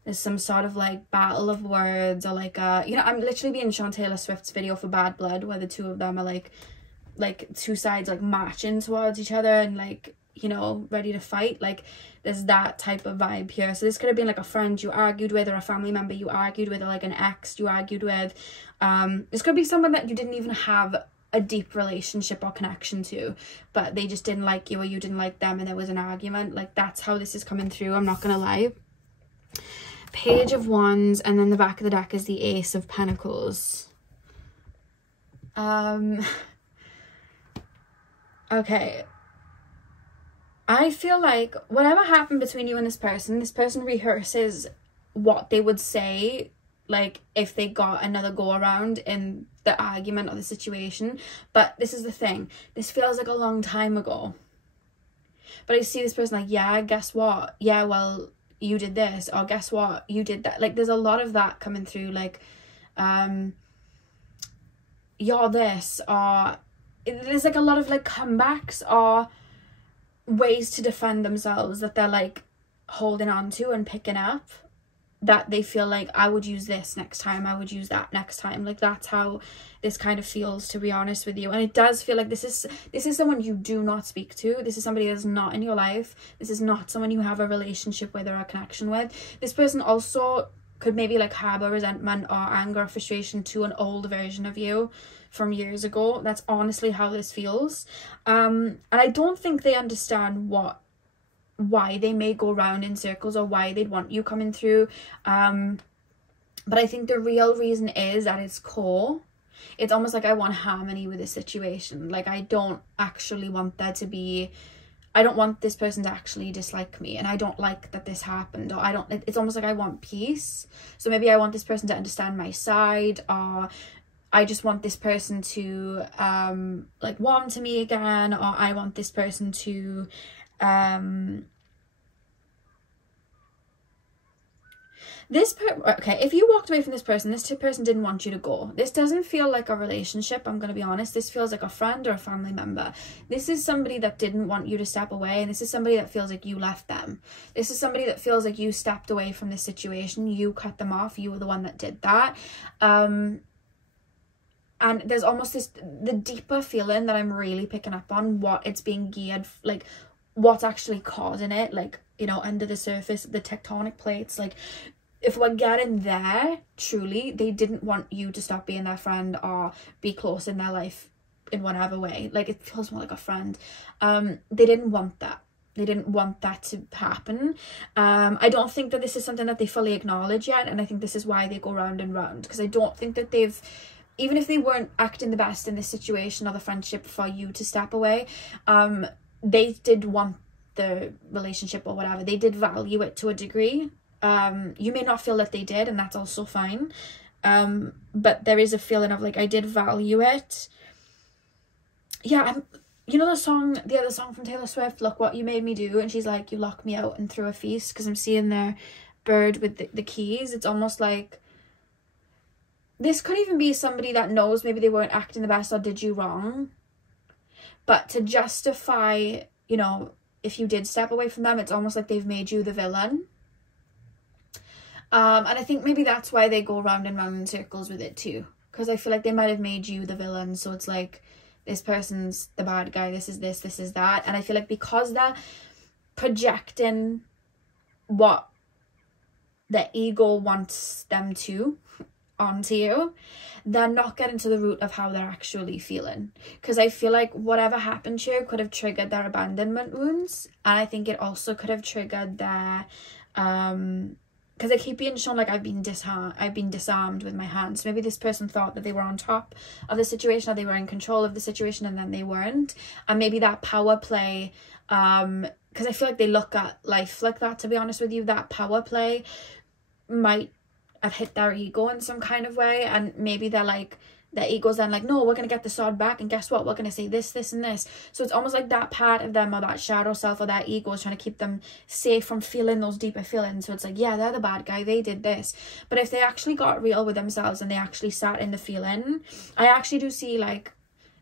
There's some sort of like battle of words, or like a, you know, I'm literally being shown Taylor Swift's video for Bad Blood, where the two of them are like two sides like marching towards each other and like, you know, ready to fight. Like, there's that type of vibe here. So this could have been like a friend you argued with, or a family member you argued with, or like an ex you argued with. This could be someone that you didn't even have a deep relationship or connection to, but they just didn't like you, or you didn't like them, and there was an argument. Like, that's how this is coming through, I'm not gonna lie. Page of Wands, and then the back of the deck is the Ace of Pentacles. Okay. I feel like whatever happened between you and this person rehearses what they would say, like, if they got another go around in the argument or the situation. But this is the thing. This feels like a long time ago. But I see this person like, yeah, guess what? Yeah, well, you did this. Or guess what? You did that. Like, there's a lot of that coming through. Like, you're this. Or there's like a lot of like comebacks or ways to defend themselves that they're like holding on to and picking up, that they feel like, I would use this next time, I would use that next time. Like, that's how this kind of feels, to be honest with you. And it does feel like this is someone you do not speak to. This is somebody that's not in your life. This is not someone you have a relationship with or a connection with. This person also could maybe like harbor resentment or anger or frustration to an old version of you from years ago. That's honestly how this feels. And I don't think they understand why they may go round in circles, or why they'd want you coming through. But I think the real reason is, at its core, it's almost like I want harmony with this situation. Like, I don't actually want there to be, I don't want this person to actually dislike me, and I don't like that this happened, or it's almost like I want peace. So maybe I want this person to understand my side, or I just want this person to like warm to me again, or I want this person to okay, if you walked away from this person didn't want you to go. This doesn't feel like a relationship, I'm gonna be honest. This feels like a friend or a family member. This is somebody that didn't want you to step away, and this is somebody that feels like you left them. This is somebody that feels like you stepped away from this situation, you cut them off, you were the one that did that. And there's almost the deeper feeling that I'm really picking up on, what it's being geared, like what's actually causing it, like, you know, under the surface, the tectonic plates. Like, if we're getting there, truly, they didn't want you to stop being their friend or be close in their life in whatever way. Like, it feels more like a friend. They didn't want that. They didn't want that to happen. I don't think that this is something that they fully acknowledge yet, and I think this is why they go round and round, because I don't think that they've, even if they weren't acting the best in this situation or the friendship for you to step away, they did want the relationship or whatever. They did value it to a degree. You may not feel that they did, and that's also fine. But there is a feeling of like, I did value it. yeah, you know the other song from Taylor Swift, Look What You Made Me Do, and she's like, you locked me out and threw a feast, because I'm seeing the bird with the keys. It's almost like this could even be somebody that knows maybe they weren't acting the best or did you wrong, but to justify, you know, if you did step away from them, it's almost like they've made you the villain. And I think maybe that's why they go round and round in circles with it too, because I feel like they might have made you the villain, so it's like, this person's the bad guy, this is this is that. And I feel like because they're projecting what the ego wants them to onto you, they're not getting to the root of how they're actually feeling. Because I feel like whatever happened to you could have triggered their abandonment wounds, and I think it also could have triggered their because I keep being shown like I've been disarmed with my hands. Maybe this person thought that they were on top of the situation, or they were in control of the situation, and then they weren't. And maybe that power play, because I feel like they look at life like that, to be honest with you, that power play might have hit their ego in some kind of way, and maybe they're like, their ego's then like, no, we're gonna get the sword back, and guess what, we're gonna say this, this, and this. So it's almost like that part of them, or that shadow self, or that ego is trying to keep them safe from feeling those deeper feelings. So it's like, yeah, they're the bad guy, they did this. But if they actually got real with themselves and they actually sat in the feeling, I actually do see like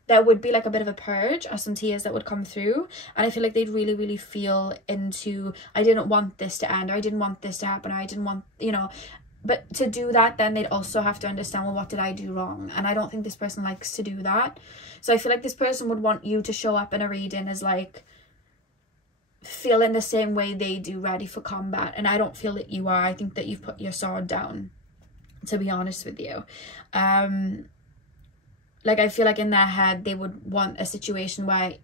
there would be like a bit of a purge or some tears that would come through, and I feel like they'd really, really feel into, I didn't want this to end, or I didn't want this to happen, or I didn't want, you know. But to do that, then they'd also have to understand, well, what did I do wrong? And I don't think this person likes to do that. So I feel like this person would want you to show up in a reading as like feeling the same way they do, ready for combat. And I don't feel that you are. I think that you've put your sword down, to be honest with you. Like I feel like in their head they would want a situation where,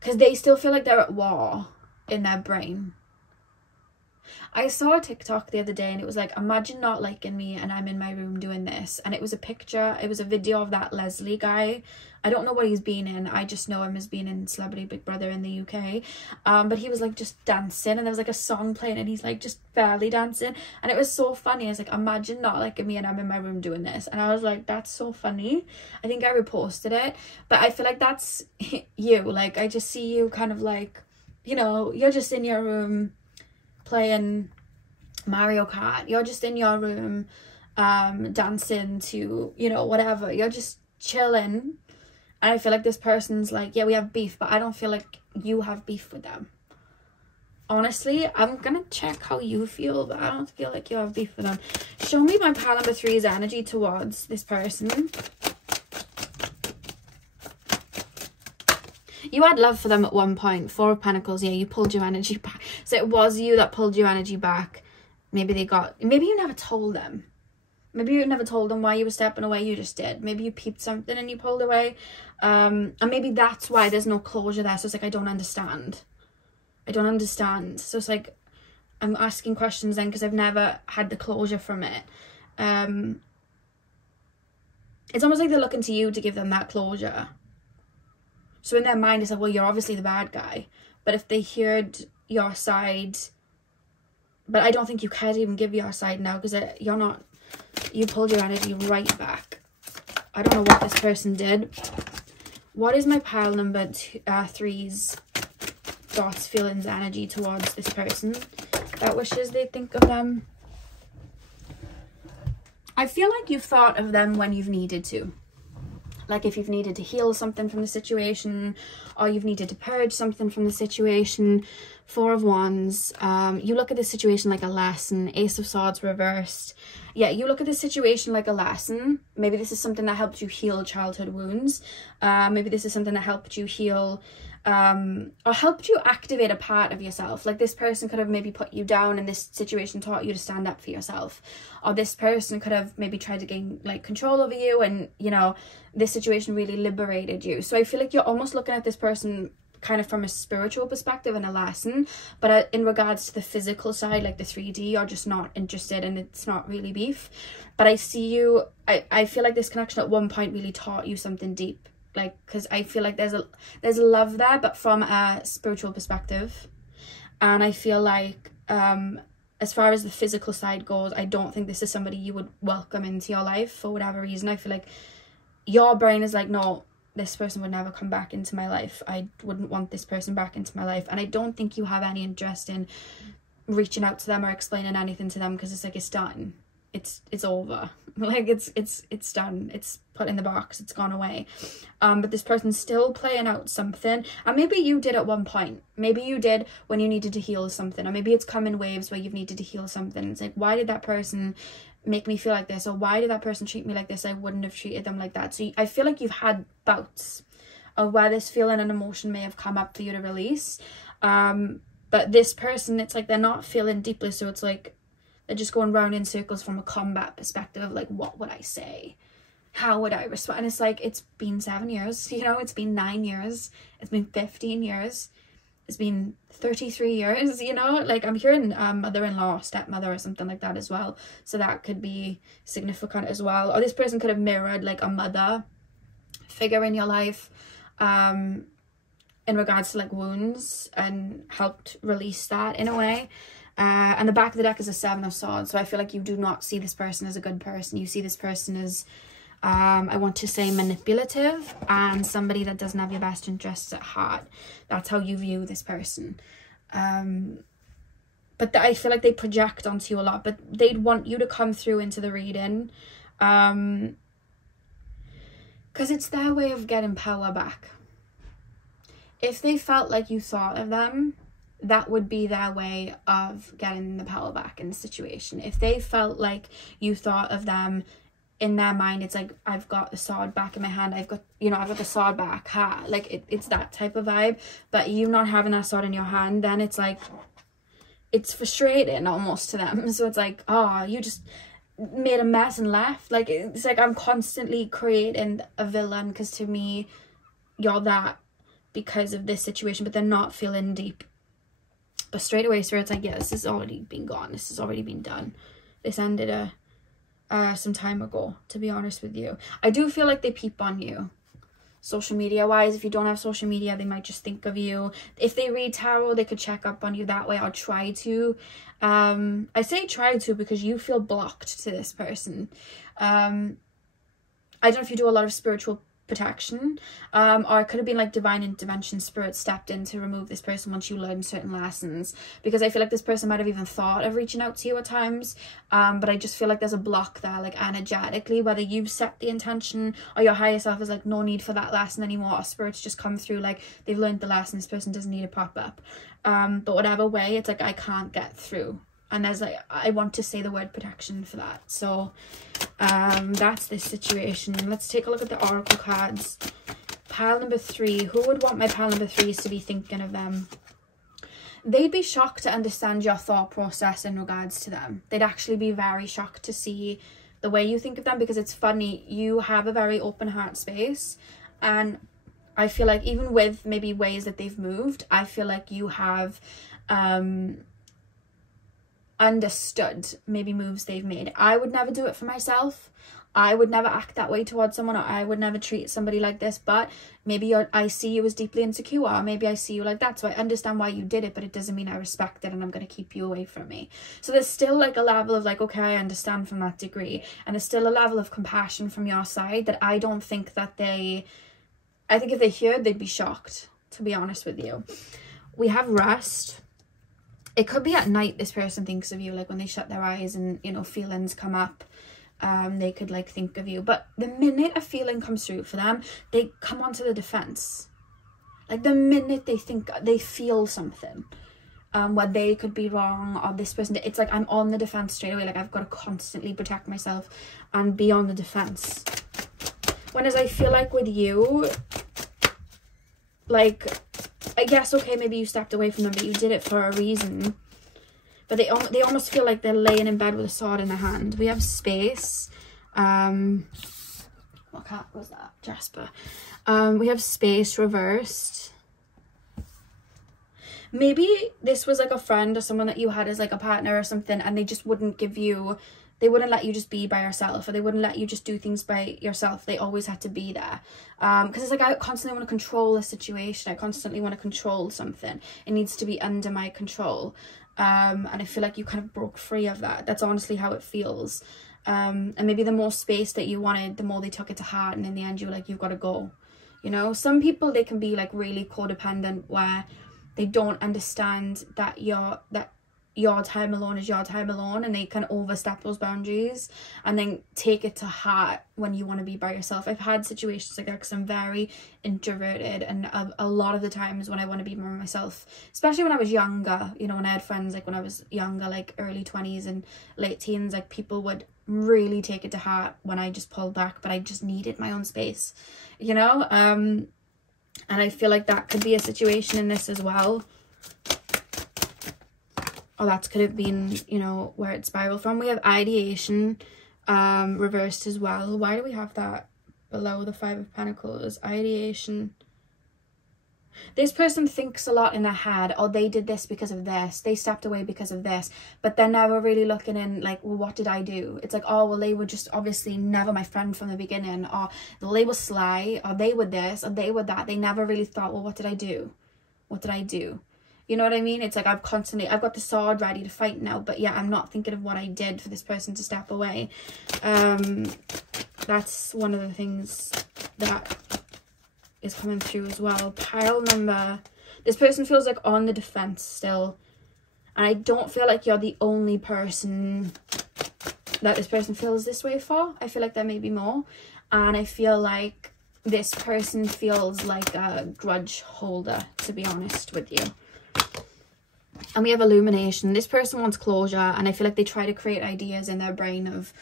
because they still feel like they're at war in their brain. I saw a TikTok the other day, and it was like, imagine not liking me and I'm in my room doing this. And it was a picture, it was a video of that Leslie guy. I don't know what he's been in. I just know him as being in Celebrity Big Brother in the UK. But he was like just dancing, and there was like a song playing, and he's like just barely dancing. And it was so funny. I was like, imagine not liking me and I'm in my room doing this. And I was like, that's so funny. I think I reposted it. But I feel like that's you. Like, I just see you kind of like, you know, you're just in your room playing Mario Kart, you're just in your room dancing to, you know, whatever, you're just chilling, and I feel like this person's like, yeah, we have beef, but I don't feel like you have beef with them. Honestly, I'm gonna check how you feel, but I don't feel like you have beef with them. Show me my pile number 3's energy towards this person. You had love for them at one point. 4 of Pentacles, yeah, you pulled your energy back. So it was you that pulled your energy back. Maybe you never told them. Maybe you never told them why you were stepping away, you just did. Maybe you peeped something and you pulled away. And maybe that's why there's no closure there. So it's like, I don't understand. I don't understand. So it's like, I'm asking questions then because I've never had the closure from it. It's almost like they're looking to you to give them that closure. So in their mind, it's like, well, you're obviously the bad guy. But if they heard your side, but I don't think you can even give your side now, because you're not, you pulled your energy right back. I don't know what this person did. What is my pile number 3's thoughts, feelings, energy towards this person that wishes they think of them? I feel like you've thought of them when you've needed to. Like if you've needed to heal something from the situation, or you've needed to purge something from the situation. 4 of Wands. You look at the situation like a lesson. Ace of Swords reversed. Yeah, you look at the situation like a lesson. Maybe this is something that helped you heal childhood wounds. Maybe this is something that helped you heal or helped you activate a part of yourself. Like this person could have maybe put you down, and this situation taught you to stand up for yourself. Or this person could have maybe tried to gain like control over you, and you know, this situation really liberated you. So I feel like you're almost looking at this person kind of from a spiritual perspective and a lesson, but in regards to the physical side, like the 3D, you're just not interested, and it's not really beef. But I see you, I feel like this connection at one point really taught you something deep. Like, because I feel like there's a love there, but from a spiritual perspective. And I feel like as far as the physical side goes, I don't think this is somebody you would welcome into your life for whatever reason. I feel like your brain is like, no, this person would never come back into my life. I wouldn't want this person back into my life. And I don't think you have any interest in reaching out to them or explaining anything to them, because it's like, it's done. It's over. Like, it's done. It's put in the box. It's gone away. But this person's still playing out something. And maybe you did at one point. Maybe you did when you needed to heal something. Or maybe it's come in waves where you've needed to heal something. It's like, why did that person make me feel like this? Or why did that person treat me like this? I wouldn't have treated them like that. So I feel like you've had bouts of where this feeling and emotion may have come up for you to release. But this person, it's like they're not feeling deeply. So it's like they're just going round in circles from a combat perspective of like, what would I say? How would I respond? And it's like, it's been 7 years, you know, it's been 9 years, it's been 15 years, it's been 33 years, you know, like I'm hearing mother-in-law, stepmother or something like that as well. So that could be significant as well. Or this person could have mirrored like a mother figure in your life in regards to like wounds, and helped release that in a way. And the back of the deck is a 7 of Swords. So I feel like you do not see this person as a good person. You see this person as, I want to say, manipulative and somebody that doesn't have your best interests at heart. That's how you view this person. But I feel like they project onto you a lot. But they'd want you to come through into the reading. Because it's their way of getting power back. If they felt like you thought of them, that would be their way of getting the power back in the situation. If they felt like you thought of them, in their mind, it's like, I've got the sword back in my hand, I've got the sword back, ha. Like, it's that type of vibe. But you not having that sword in your hand, then it's like, it's frustrating almost to them. So it's like, oh, you just made a mess and left. Like, it's like I'm constantly creating a villain, because to me, you're that because of this situation. But they're not feeling deep. But straight away, Spirit's like, yeah, this has already been gone. This has already been done. This ended some time ago, to be honest with you. I do feel like they peep on you. Social media wise, if you don't have social media, they might just think of you. If they read tarot, they could check up on you that way, or try to. I say try to because you feel blocked to this person. I don't know if you do a lot of spiritual protection, or it could have been like divine intervention. Spirit stepped in to remove this person once you learn certain lessons, because I feel like this person might have even thought of reaching out to you at times, but I just feel like there's a block there, like energetically, whether you've set the intention or your higher self is like, no need for that lesson anymore, or Spirit's just come through like they've learned the lesson, this person doesn't need to pop up. But whatever way, it's like I can't get through. And there's like, I want to say the word protection for that. So that's this situation. Let's take a look at the oracle cards. Pile number 3. Who would want my pile number 3s to be thinking of them? They'd be shocked to understand your thought process in regards to them. They'd actually be very shocked to see the way you think of them, because it's funny, you have a very open heart space, and I feel like even with maybe ways that they've moved, I feel like you have understood maybe moves they've made. I would never do it for myself. I would never act that way towards someone, or I would never treat somebody like this, but maybe I see you as deeply insecure, or maybe I see you like that, so I understand why you did it, but it doesn't mean I respect it and I'm going to keep you away from me. So there's still like a level of like, okay, I understand from that degree, and there's still a level of compassion from your side that I don't think that I think if they heard, they'd be shocked, to be honest with you. We have rest. It could be at night this person thinks of you, like when they shut their eyes and, you know, feelings come up, they could like think of you. But the minute a feeling comes through for them, they come onto the defense. Like the minute they feel something, where they could be wrong, or this person, it's like I'm on the defense straight away. Like I've got to constantly protect myself and be on the defense. Whereas I feel like with you, like, I guess, okay, maybe you stepped away from them, but you did it for a reason. But they almost feel like they're laying in bed with a sword in their hand. We have space. What cat was that? Jasper. We have space reversed. Maybe this was like a friend or someone that you had as like a partner or something, and they just wouldn't give you... They wouldn't let you just be by yourself, or they wouldn't let you just do things by yourself. They always had to be there. Because it's like I constantly want to control a situation. I constantly want to control something. It needs to be under my control. And I feel like you kind of broke free of that. That's honestly how it feels. And maybe the more space that you wanted, the more they took it to heart. And in the end, you were like, you've got to go. You know, some people, they can be like really codependent where they don't understand that your time alone is your time alone, and they can overstep those boundaries and then take it to heart when you want to be by yourself. I've had situations like that because I'm very introverted, and a lot of the times when I want to be by myself, especially when I was younger, you know, when I had friends, like when I was younger, like early 20s and late teens, like people would really take it to heart when I just pulled back, but I just needed my own space, you know. And I feel like that could be a situation in this as well. Or that could have been, you know, where it spiraled from. We have ideation reversed as well. Why do we have that below the Five of Pentacles? Ideation. This person thinks a lot in their head. Oh, they did this because of this. They stepped away because of this. But they're never really looking in like, well, what did I do? It's like, oh, well, they were just obviously never my friend from the beginning. Or well, they were sly. Or they were this. Or they were that. They never really thought, well, what did I do? What did I do? You know what I mean? It's like I've got the sword ready to fight now, but yeah, I'm not thinking of what I did for this person to step away. That's one of the things that is coming through as well. Pile number, this person feels like on the defense still, and I don't feel like you're the only person that this person feels this way for. I feel like there may be more, and I feel like this person feels like a grudge holder, to be honest with you. And we have illumination. This person wants closure, and I feel like they try to create ideas in their brain of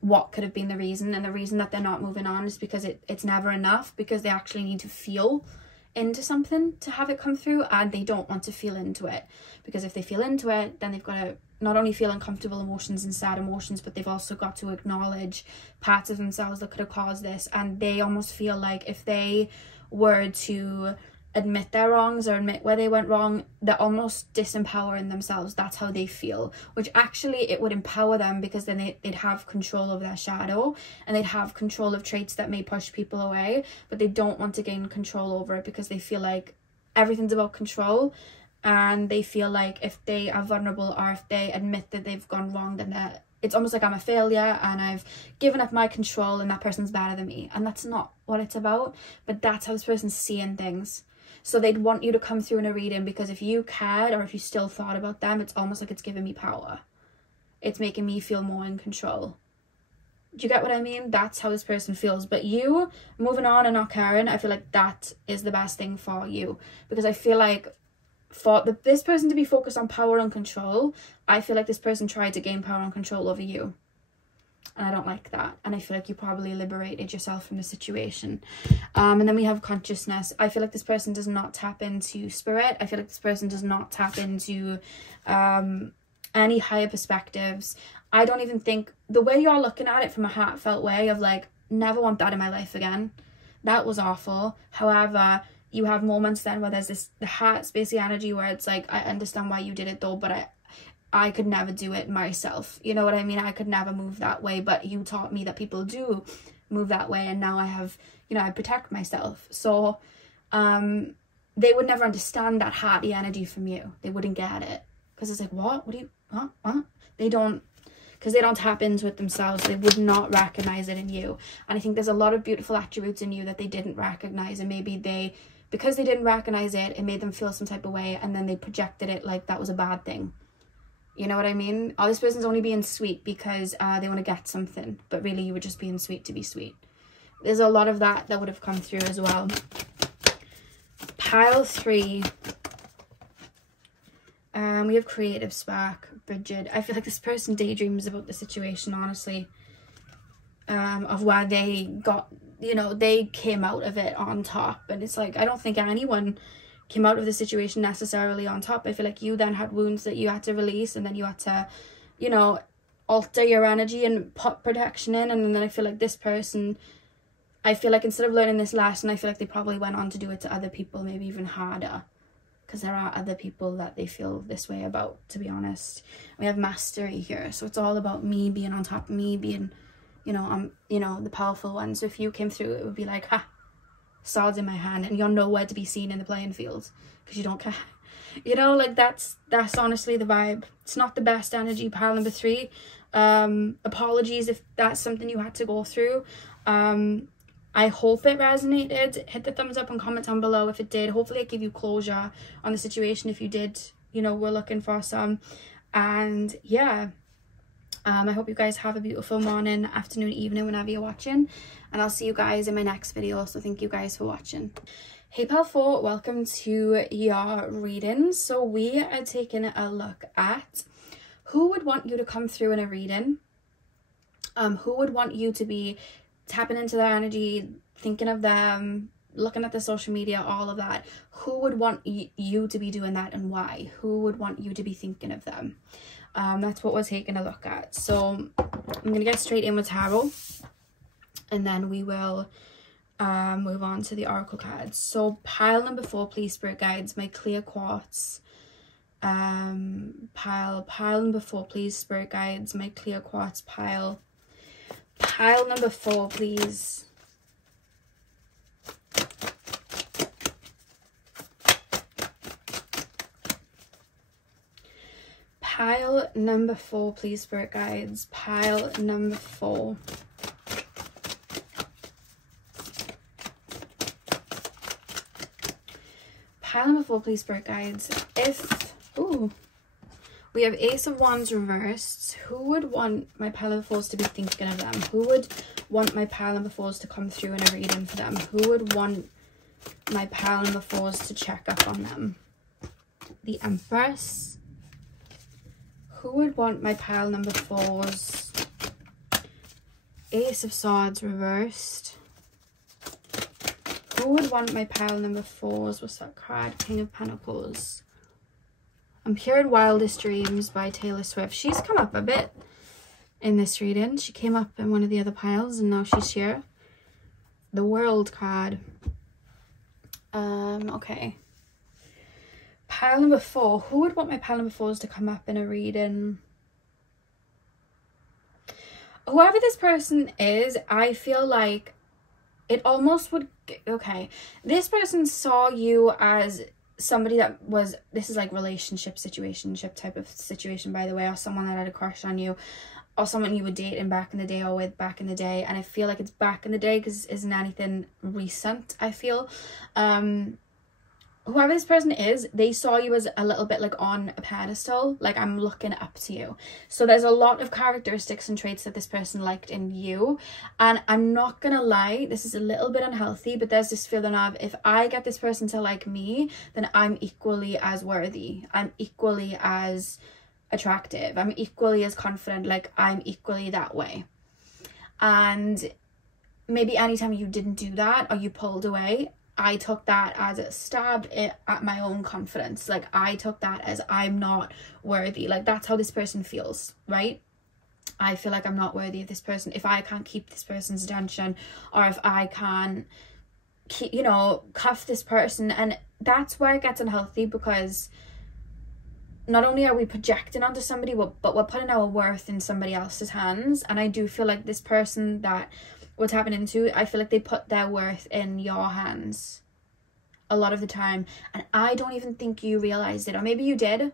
what could have been the reason, and the reason that they're not moving on is because it's never enough, because they actually need to feel into something to have it come through, and they don't want to feel into it, because if they feel into it, then they've got to not only feel uncomfortable emotions and sad emotions, but they've also got to acknowledge parts of themselves that could have caused this. And they almost feel like if they were to admit their wrongs or admit where they went wrong, they're almost disempowering themselves. That's how they feel, which actually it would empower them, because then they'd have control of their shadow, and they'd have control of traits that may push people away, but they don't want to gain control over it because they feel like everything's about control, and they feel like if they are vulnerable or if they admit that they've gone wrong, then it's almost like I'm a failure and I've given up my control and that person's better than me. And that's not what it's about, but that's how this person's seeing things. So they'd want you to come through in a reading, because if you cared or if you still thought about them, it's almost like it's giving me power. It's making me feel more in control. Do you get what I mean? That's how this person feels. But you moving on and not caring, I feel like that is the best thing for you, because I feel like for this person to be focused on power and control, I feel like this person tried to gain power and control over you. And I don't like that. And I feel like you probably liberated yourself from the situation. And then we have consciousness. I feel like this person does not tap into spirit. I feel like this person does not tap into any higher perspectives. I don't even think, the way you're looking at it from a heartfelt way of like, never want that in my life again. That was awful. However, you have moments then where there's the heart spacey energy where it's like, I understand why you did it though, but I could never do it myself. You know what I mean? I could never move that way, but you taught me that people do move that way, and now I have, you know, I protect myself. So they would never understand that hearty energy from you. They wouldn't get it, because it's like, what do you, what? They don't, because they don't tap into it themselves. They would not recognize it in you. And I think there's a lot of beautiful attributes in you that they didn't recognize, and maybe because they didn't recognize it, it made them feel some type of way, and then they projected it like that was a bad thing. You know what I mean? Or this person's only being sweet because they want to get something, but really you were just being sweet to be sweet. There's a lot of that would have come through as well. Pile 3. We have creative spark, Bridget. I feel like this person daydreams about the situation, honestly, of where they got, you know, they came out of it on top. And it's like, I don't think anyone came out of the situation necessarily on top. I feel like you then had wounds that you had to release, and then you had to, you know, alter your energy and put protection in. And then I feel like this person, I feel like instead of learning this lesson, I feel like they probably went on to do it to other people, maybe even harder, because there are other people that they feel this way about, to be honest. We have mastery here, so it's all about me being on top, me being, you know, I'm, you know, the powerful one. So if you came through, it would be like, ha, swords in my hand, and you're nowhere to be seen in the playing field because you don't care. You know, like that's honestly the vibe. It's not the best energy, pile number 3. Apologies if that's something you had to go through. I hope it resonated. Hit the thumbs up and comment down below if it did. Hopefully it gave you closure on the situation if you did, you know, we're looking for some. And yeah, I hope you guys have a beautiful morning, afternoon, evening, whenever you're watching. And I'll see you guys in my next video. So thank you guys for watching. Hey Pal 4, welcome to your reading. So we are taking a look at who would want you to come through in a reading. Who would want you to be tapping into their energy, thinking of them, looking at the social media, all of that. Who would want you to be doing that and why? Who would want you to be thinking of them? That's what we're taking a look at. So I'm going to get straight in with tarot, and then we will move on to the oracle cards. So pile number 4, please, spirit guides, my clear quartz. Pile number 4, please, spirit guides, my clear quartz pile. Pile number 4, please. Pile number 4, please, spirit guides. Pile number 4. Pile number 4, please, spirit guides. We have Ace of Wands reversed. Who would want my pile number 4s to be thinking of them? Who would want my pile number 4s to come through in a reading for them? Who would want my pile number 4s to check up on them? The Empress. Who would want my pile number 4s? Ace of Swords reversed. Who would want my pile number 4s? What's that card? King of Pentacles. I'm hearing Wildest Dreams by Taylor Swift. She's come up a bit in this reading. She came up in one of the other piles and now she's here. The World card. Okay. Pile number 4. Who would want my pile number 4s to come up in a reading? Whoever this person is, I feel like it almost would... Okay. This person saw you as somebody that was, this is like relationship situationship type of situation, by the way, or someone that had a crush on you, or someone you were dating back in the day or with back in the day. And I feel like it's back in the day because it isn't anything recent, I feel. Whoever this person is, they saw you as a little bit like on a pedestal, like I'm looking up to you. So there's a lot of characteristics and traits that this person liked in you. And I'm not gonna lie, this is a little bit unhealthy, but there's this feeling of, if I get this person to like me, then I'm equally as worthy. I'm equally as attractive. I'm equally as confident. Like I'm equally that way. And maybe anytime you didn't do that or you pulled away, I took that as a stab at my own confidence. Like I took that as I'm not worthy. Like that's how this person feels, right? I feel like I'm not worthy of this person if I can't keep this person's attention, or if I can't keep, you know, cuff this person. And that's where it gets unhealthy, because not only are we projecting onto somebody, but we're putting our worth in somebody else's hands. And I do feel like this person that we're tapping into, I feel like they put their worth in your hands a lot of the time, and I don't even think you realized it, or maybe you did.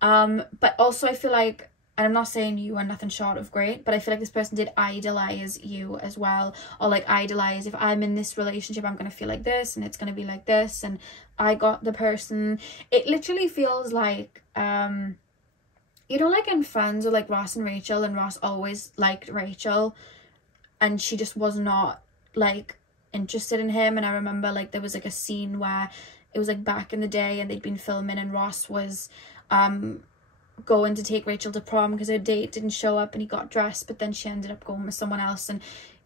But also I feel like, and I'm not saying you are nothing short of great, but I feel like this person did idolize you as well, or like idolize, if I'm in this relationship I'm gonna feel like this and it's gonna be like this, and I got the person. It literally feels like you know, like in Friends, or like Ross and Rachel, and Ross always liked Rachel and she just was not like interested in him. And I remember like there was like a scene where it was like back in the day and they'd been filming, and Ross was going to take Rachel to prom because her date didn't show up and he got dressed, but then she ended up going with someone else. And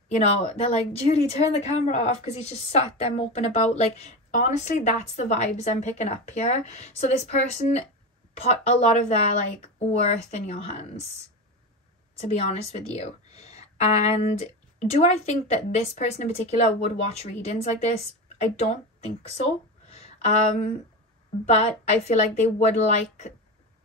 you know, they're like, Judy, turn the camera off, because he's just sat there moping about. Like honestly, that's the vibes I'm picking up here. So this person put a lot of their like worth in your hands, to be honest with you. And do I think that this person in particular would watch readings like this? I don't think so. But I feel like they would like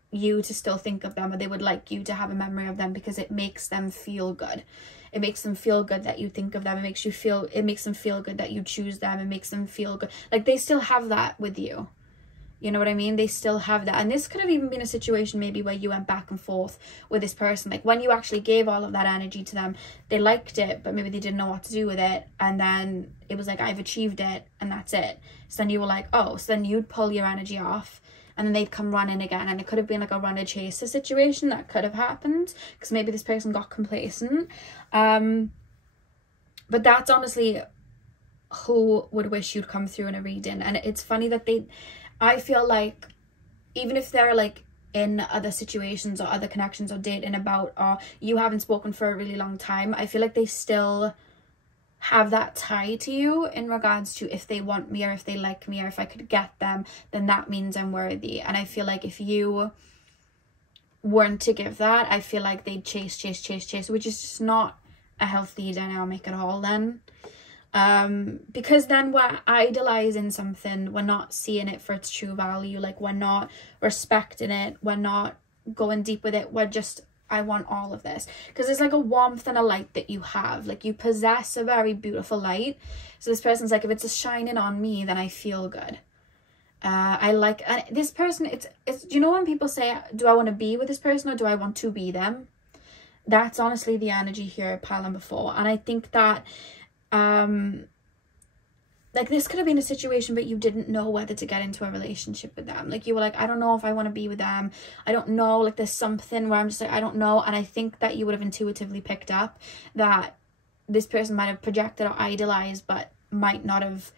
you to still think of them, or they would like you to have a memory of them, because it makes them feel good. It makes them feel good that you think of them. It makes them feel good that you choose them. It makes them feel good. Like they still have that with you. You know what I mean? They still have that. And this could have even been a situation maybe where you went back and forth with this person. Like when you actually gave all of that energy to them, they liked it, but maybe they didn't know what to do with it. And then it was like, I've achieved it and that's it. So then you were like, oh, so then you'd pull your energy off and then they'd come running again. And it could have been like a runner chaser situation that could have happened because maybe this person got complacent. But that's honestly who would wish you'd come through in a reading. And it's funny that I feel like even if they're like in other situations or other connections or dating about, or you haven't spoken for a really long time, I feel like they still have that tie to you in regards to if they want me or if they like me or if I could get them, then that means I'm worthy. And I feel like if you weren't to give that, I feel like they'd chase, which is just not a healthy dynamic at all then. Because then we're idolizing something, we're not seeing it for its true value, like we're not respecting it, we're not going deep with it, we're just, I want all of this. Because there's like a warmth and a light that you have, like you possess a very beautiful light. So this person's like, if it's shining on me, then I feel good. I like, and this person, it's do you know when people say, do I want to be with this person or do I want to be them? That's honestly the energy here, pile number 4. And I think that like this could have been a situation but you didn't know whether to get into a relationship with them. Like you were like, I don't know if I want to be with them, I don't know, like there's something where I'm just like, I don't know. And I think that you would have intuitively picked up that this person might have projected or idolized but might not have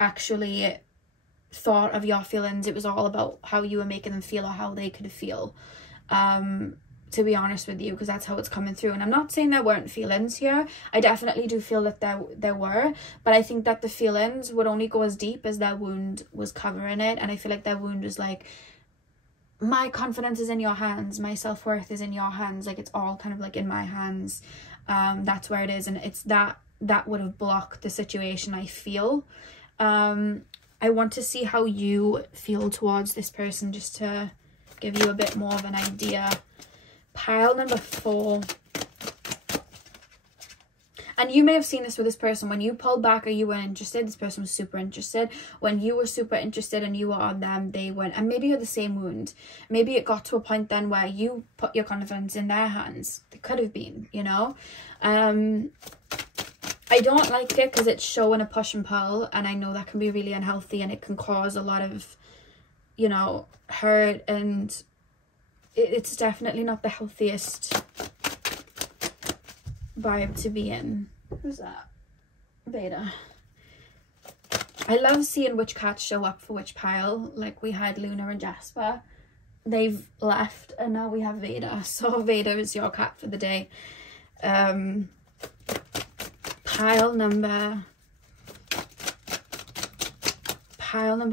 actually thought of your feelings. It was all about how you were making them feel or how they could feel, to be honest with you, because that's how it's coming through. And I'm not saying there weren't feelings here. I definitely do feel that there were, but I think that the feelings would only go as deep as their wound was covering it. And I feel like their wound was like, my confidence is in your hands, my self-worth is in your hands, like it's all kind of like in my hands. That's where it is. And it's that would have blocked the situation, I feel. I want to see how you feel towards this person, just to give you a bit more of an idea. Pile number 4. And you may have seen this with this person. When you pulled back or you weren't interested, this person was super interested. When you were super interested and you were on them, they weren't. And maybe you're the same wound. Maybe it got to a point then where you put your confidence in their hands. It could have been, you know. I don't like it because it's showing a push and pull. And I know that can be really unhealthy and it can cause a lot of, you know, hurt, and it's definitely not the healthiest vibe to be in. Who's that? Beta. I love seeing which cats show up for which pile. Like we had Luna and Jasper. They've left and now we have Veda. So Veda is your cat for the day. Pile number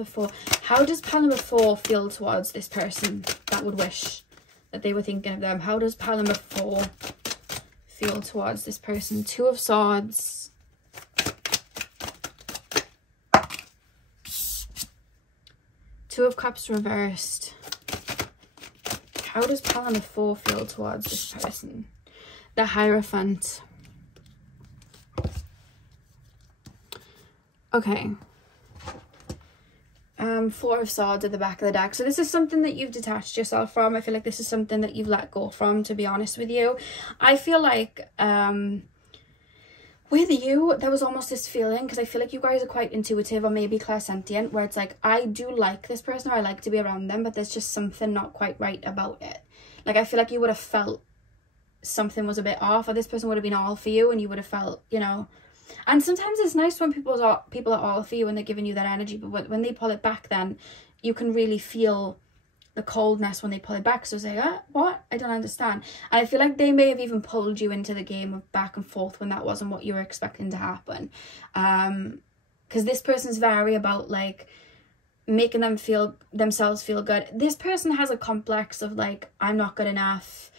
4. How does pile number 4 feel towards this person that would wish that they were thinking of them? How does pile number 4 feel towards this person? 2 of Swords. Two of Cups reversed. How does pile number 4 feel towards this person? The Hierophant. Okay. 4 of Swords at the back of the deck. So this is something that you've detached yourself from. I feel like this is something that you've let go from, to be honest with you. I feel like with you, there was almost this feeling, because I feel like you guys are quite intuitive or maybe clairsentient, where it's like, I do like this person or I like to be around them, but there's just something not quite right about it. Like, I feel like you would have felt something was a bit off, or this person would have been all for you and you would have felt, you know. And sometimes it's nice when people are all for you and they're giving you that energy, but when they pull it back, then you can really feel the coldness when they pull it back. So it's like, what? I don't understand. And I feel like they may have even pulled you into the game of back and forth when that wasn't what you were expecting to happen. Because this person's very about like making themselves feel good. This person has a complex of like, I'm not good enough.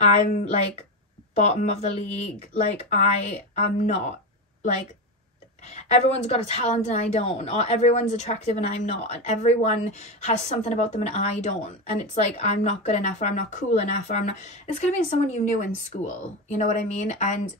I'm like bottom of the league. Like I am not. Like everyone's got a talent and I don't, or everyone's attractive and I'm not, and everyone has something about them and I don't, and it's like, I'm not good enough, or I'm not cool enough, or I'm not. This could have been someone you knew in school, you know what I mean? And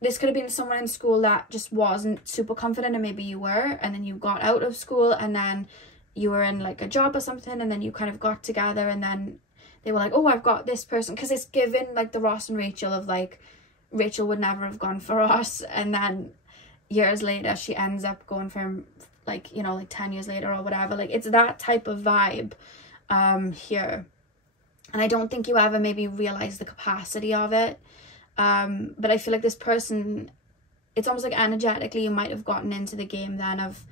this could have been someone in school that just wasn't super confident, and maybe you were, and then you got out of school and then you were in like a job or something, and then you kind of got together, and then they were like, oh, I've got this person, because it's given like the Ross and Rachel of like, Rachel would never have gone for Ross, and then years later she ends up going for him, like, you know, like 10 years later or whatever. Like, it's that type of vibe here, and I don't think you ever maybe realize the capacity of it, but I feel like this person, it's almost like energetically you might have gotten into the game then of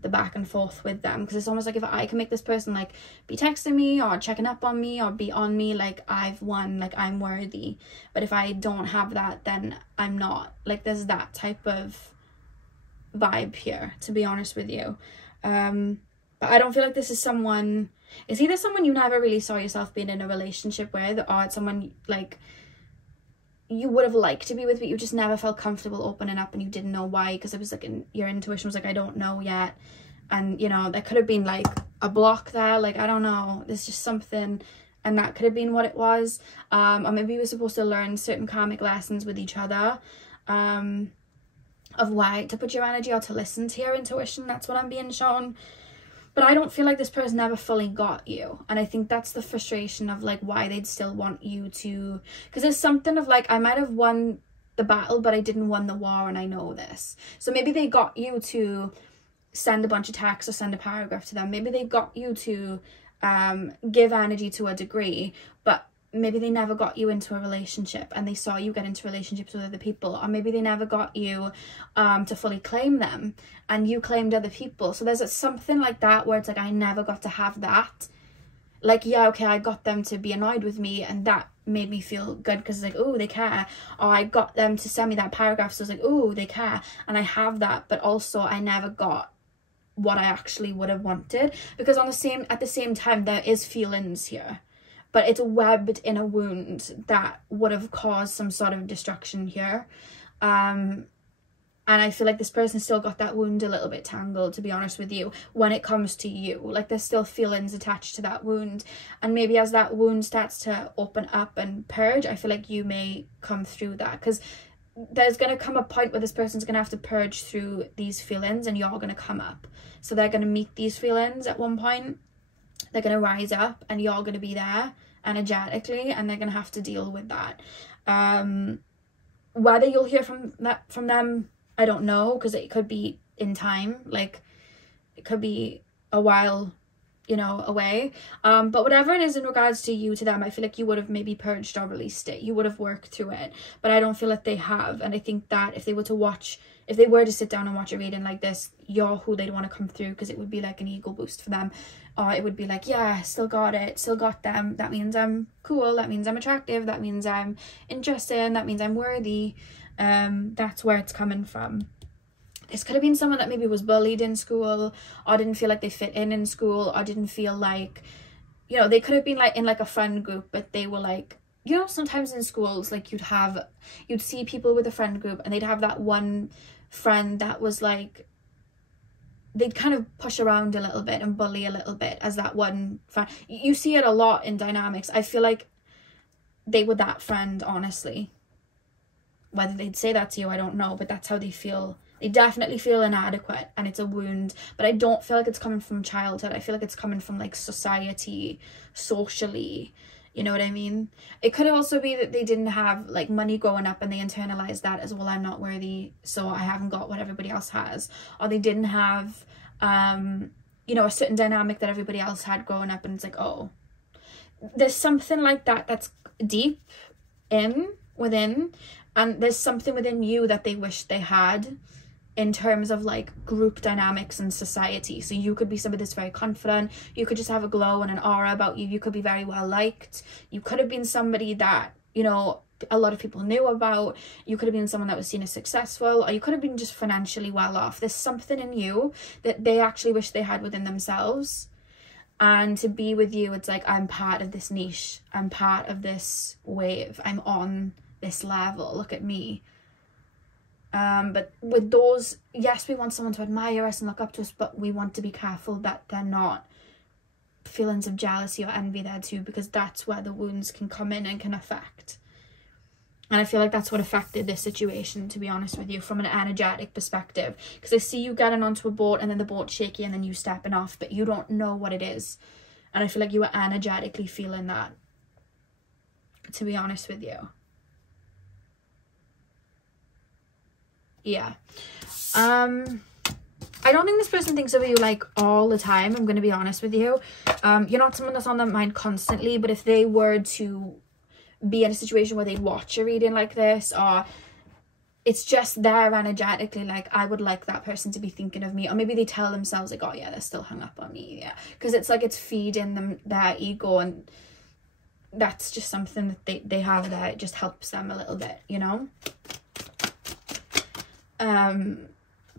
the back and forth with them, because it's almost like if I can make this person like be texting me or checking up on me or be on me, like I've won, like I'm worthy. But if I don't have that, then I'm not. Like, there's that type of vibe here, to be honest with you. But I don't feel like this is someone, it's either someone you never really saw yourself being in a relationship with, or it's someone like you would have liked to be with, but you just never felt comfortable opening up, and you didn't know why, because it was like your intuition was like, I don't know yet. And you know, there could have been like a block there, like I don't know, there's just something, and that could have been what it was. Or maybe you were supposed to learn certain karmic lessons with each other, of why to put your energy, or to listen to your intuition. That's what I'm being shown. But I don't feel like this person ever fully got you. And I think that's the frustration of like why they'd still want you to, because there's something of like, I might have won the battle, but I didn't win the war, and I know this. So maybe they got you to send a bunch of texts or send a paragraph to them. Maybe they got you to give energy to a degree, but maybe they never got you into a relationship, and they saw you get into relationships with other people. Or maybe they never got you to fully claim them, and you claimed other people. So there's something like that where it's like, I never got to have that. Like, yeah, okay, I got them to be annoyed with me, and that made me feel good, because it's like, oh, they care. Or I got them to send me that paragraph, so it's like, oh, they care, and I have that. But also I never got what I actually would have wanted, because at the same time there is feelings here, but it's webbed in a wound that would have caused some sort of destruction here. And I feel like this person still got that wound a little bit tangled, to be honest with you, when it comes to you. Like, there's still feelings attached to that wound. And maybe as that wound starts to open up and purge, I feel like you may come through that. Because there's going to come a point where this person's going to have to purge through these feelings, and you're going to come up. So they're going to meet these feelings at one point. They're going to rise up, and you're going to be there energetically, and they're going to have to deal with that. Whether you'll hear from them, I don't know, because it could be in time. Like, it could be a while, you know, away. But whatever it is in regards to you, to them, I feel like you would have maybe purged or released it. You would have worked through it. But I don't feel like they have. And I think that if they were to sit down and watch a reading like this, you're who they'd want to come through, because it would be like an ego boost for them. Or it would be like, yeah, still got it, still got them. That means I'm cool. That means I'm attractive. That means I'm interesting. That means I'm worthy. That's where it's coming from. This could have been someone that maybe was bullied in school, or didn't feel like they fit in school, or didn't feel like, you know, they could have been like in like a friend group, but they were like, you know, sometimes in schools, like you'd see people with a friend group, and they'd have that one friend that was like, they'd kind of push around a little bit and bully a little bit as that one friend. You see it a lot in dynamics. I feel like they were that friend, honestly. Whether they'd say that to you, I don't know, but that's how they feel. They definitely feel inadequate, and it's a wound, but I don't feel like it's coming from childhood. I feel like it's coming from like society, socially, you know what I mean? It could also be that they didn't have like money growing up, and they internalized that as, well, I'm not worthy, so I haven't got what everybody else has. Or they didn't have you know, a certain dynamic that everybody else had growing up, and it's like, oh, there's something like that that's deep within, and there's something within you that they wish they had in terms of like group dynamics and society. So you could be somebody that's very confident, you could just have a glow and an aura about you, you could be very well liked, you could have been somebody that, you know, a lot of people knew about, you could have been someone that was seen as successful, or you could have been just financially well off. There's something in you that they actually wish they had within themselves, and to be with you, it's like, I'm part of this niche, I'm part of this wave, I'm on this level, look at me. But with those, yes, we want someone to admire us and look up to us, but we want to be careful that they're not feelings of jealousy or envy there too, because that's where the wounds can come in and can affect. And I feel like that's what affected this situation, to be honest with you, from an energetic perspective. Because I see you getting onto a boat and then the boat's shaky and then you stepping off, but you don't know what it is. And I feel like you were energetically feeling that, to be honest with you. Yeah. I don't think this person thinks of you like all the time, I'm going to be honest with you. You're not someone that's on their mind constantly, but if they were to be in a situation where they'd watch a reading like this, or it's just there energetically, like, I would like that person to be thinking of me, or maybe they tell themselves like, oh yeah, they're still hung up on me, yeah, because it's like it's feeding them their ego, and that's just something that they have there. It just helps them a little bit, you know.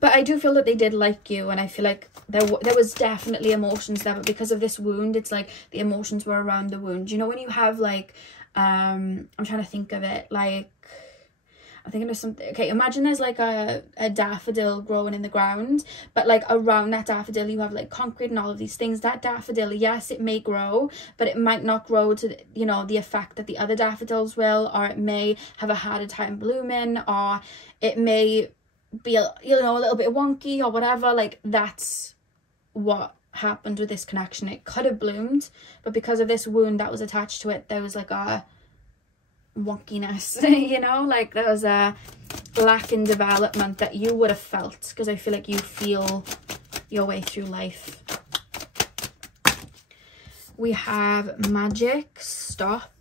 But I do feel that they did like you, and I feel like there was definitely emotions there, but because of this wound, it's like the emotions were around the wound. You know, when you have like I'm trying to think of it, like, I'm thinking of something. Okay, imagine there's like a daffodil growing in the ground, but like around that daffodil you have like concrete and all of these things. That daffodil, yes, it may grow, but it might not grow to, you know, the effect that the other daffodils will, or it may have a harder time blooming, or it may be, you know, a little bit wonky or whatever. Like, that's what happened with this connection. It could have bloomed, but because of this wound that was attached to it, there was like a wonkiness, you know, like there was a lack in development that you would have felt, because I feel like you feel your way through life. We have magic, stop.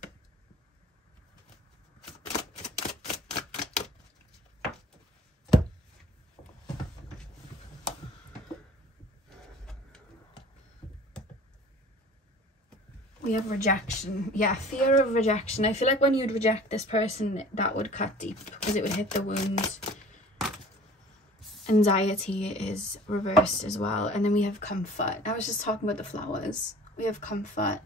We have rejection. Yeah, fear of rejection. I feel like when you'd reject this person, that would cut deep, because it would hit the wound. Anxiety is reversed as well. And then we have comfort. I was just talking about the flowers. We have comfort.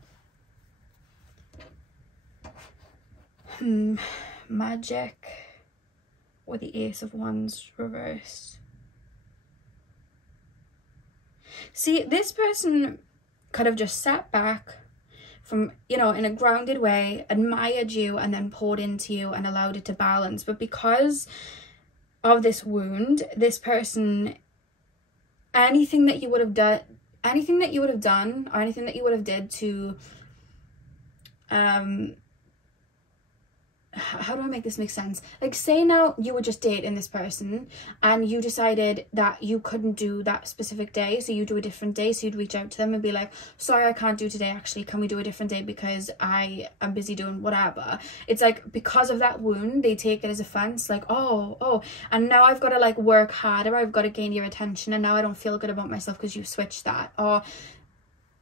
Magic with the Ace of Wands reversed. See, this person could have just sat back from, you know, in a grounded way, admired you, and then poured into you and allowed it to balance. But because of this wound, this person, anything that you would have done, or anything that you would have did to how do I make this make sense? Like, say now you were just dating this person and you decided that you couldn't do that specific day, so you do a different day. So you'd reach out to them and be like, sorry, I can't do today, actually, can we do a different day because I am busy doing whatever. It's like, because of that wound, they take it as offense, like, oh, and now I've got to like work harder, I've got to gain your attention, and now I don't feel good about myself because you switched that. Or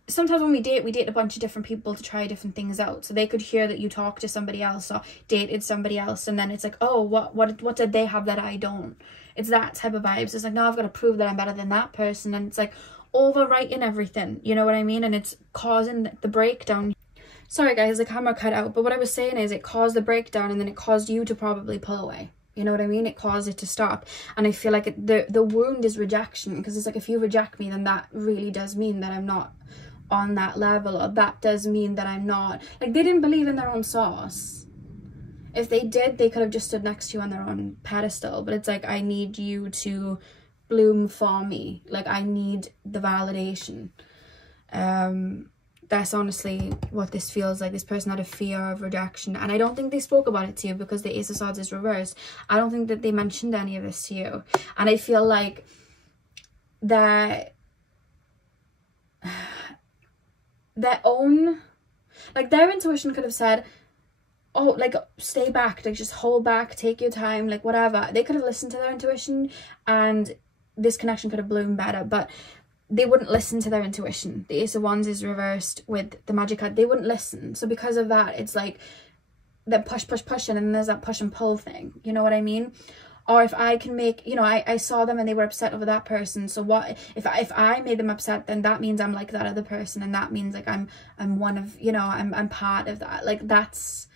sometimes when we date a bunch of different people to try different things out, so they could hear that you talked to somebody else or dated somebody else, and then it's like, oh, what did they have that I don't? It's that type of vibes. It's like, no, I've got to prove that I'm better than that person, and it's like overwriting everything, you know what I mean? And it's causing the breakdown. Sorry guys, the camera cut out, but what I was saying is it caused the breakdown, and then it caused you to probably pull away. You know what I mean? It caused it to stop. And I feel like the wound is rejection, because it's like, if you reject me, then that really does mean that I'm not on that level, or that does mean that I'm not, like, they didn't believe in their own sauce. If they did, they could have just stood next to you on their own pedestal, but it's like, I need you to bloom for me, like, I need the validation. That's honestly what this feels like. This person had a fear of rejection, and I don't think they spoke about it to you because the Ace of Swords is reversed. I don't think that they mentioned any of this to you, and I feel like that their own, like, their intuition could have said, oh, like, stay back, like, just hold back, take your time, like, whatever. They could have listened to their intuition and this connection could have bloomed better, but they wouldn't listen to their intuition. The Ace of Wands is reversed with the Magic card. They wouldn't listen. So because of that, it's like that push, and then there's that push and pull thing, you know what I mean? Or if I can make, you know, I saw them and they were upset over that person, so what if I made them upset, then that means I'm like that other person, and that means like I'm one of, you know, I'm part of that. Like, that's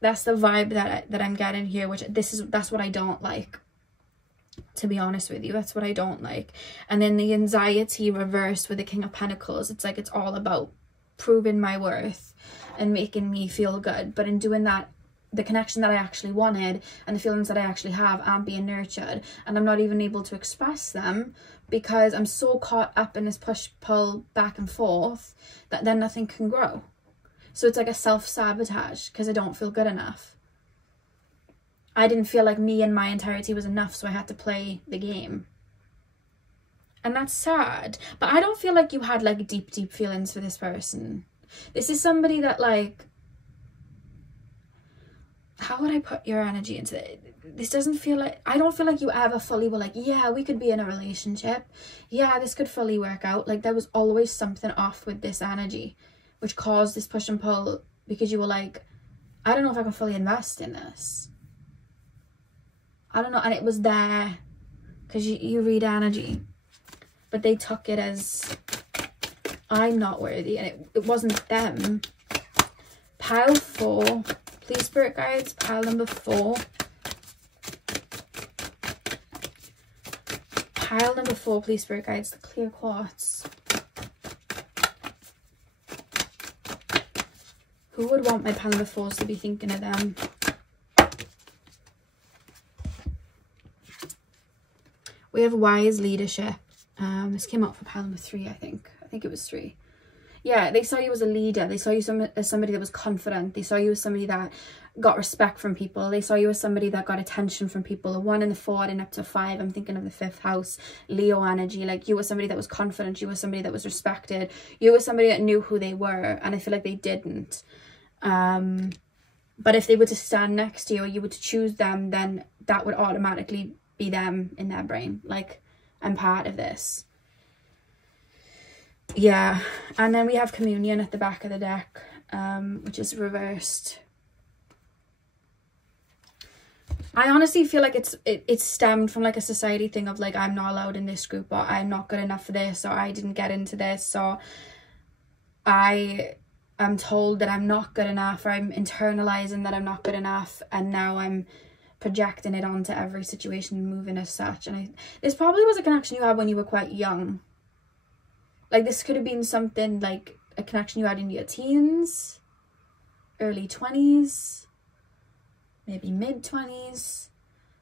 the vibe that I'm getting here, which that's what I don't like, to be honest with you. That's what I don't like. And then the anxiety reversed with the King of Pentacles. It's like, it's all about proving my worth and making me feel good, but in doing that, the connection that I actually wanted and the feelings that I actually have aren't being nurtured, and I'm not even able to express them because I'm so caught up in this push-pull back and forth that then nothing can grow. So it's like a self-sabotage because I don't feel good enough. I didn't feel like me in my entirety was enough, so I had to play the game. And that's sad. But I don't feel like you had like deep, deep feelings for this person. This is somebody that, like, how would I put your energy into it? This doesn't feel like, I don't feel like you ever fully were like, yeah, we could be in a relationship. Yeah, this could fully work out. Like, there was always something off with this energy, which caused this push and pull, because you were like, I don't know if I can fully invest in this. I don't know. And it was there because you read energy, but they took it as I'm not worthy, and it wasn't them. Pile 4. Please, spirit guides, pile number 4. Pile number 4, please, spirit guides, the clear quartz. Who would want my pile number 4s to be thinking of them? We have wise leadership. This came up for pile number 3, I think. I think it was 3. Yeah, they saw you as a leader. They saw you as somebody that was confident. They saw you as somebody that got respect from people. They saw you as somebody that got attention from people. The 1 and the 4 and up to 5. I'm thinking of the 5th house, Leo energy. Like, you were somebody that was confident. You were somebody that was respected. You were somebody that knew who they were. And I feel like they didn't. But if they were to stand next to you, or you were to choose them, then that would automatically be them in their brain. Like, I'm part of this. Yeah, and then we have communion at the back of the deck, which is reversed. I honestly feel like it's stemmed from like a society thing of like, I'm not allowed in this group, or I'm not good enough for this, or I didn't get into this, or I am told that I'm not good enough, or I'm internalizing that I'm not good enough, and now I'm projecting it onto every situation and moving as such. And this probably was a connection you had when you were quite young. Like, this could have been something like a connection you had in your teens, early 20s, maybe mid-20s.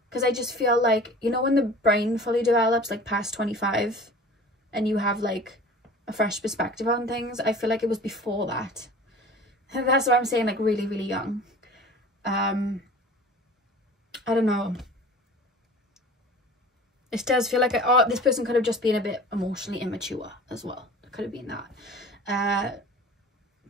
Because I just feel like, you know, when the brain fully develops, like past 25, and you have like a fresh perspective on things, I feel like it was before that. And that's what I'm saying, like really, really young. I don't know. It does feel like, this person could have just been a bit emotionally immature as well. It could have been that.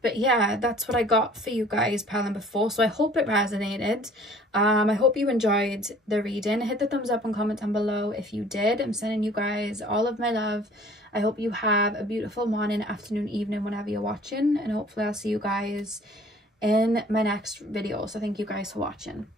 But yeah, that's what I got for you guys, pile number 4. So I hope it resonated. I hope you enjoyed the reading. Hit the thumbs up and comment down below if you did. I'm sending you guys all of my love. I hope you have a beautiful morning, afternoon, evening, whenever you're watching. And hopefully I'll see you guys in my next video. So thank you guys for watching.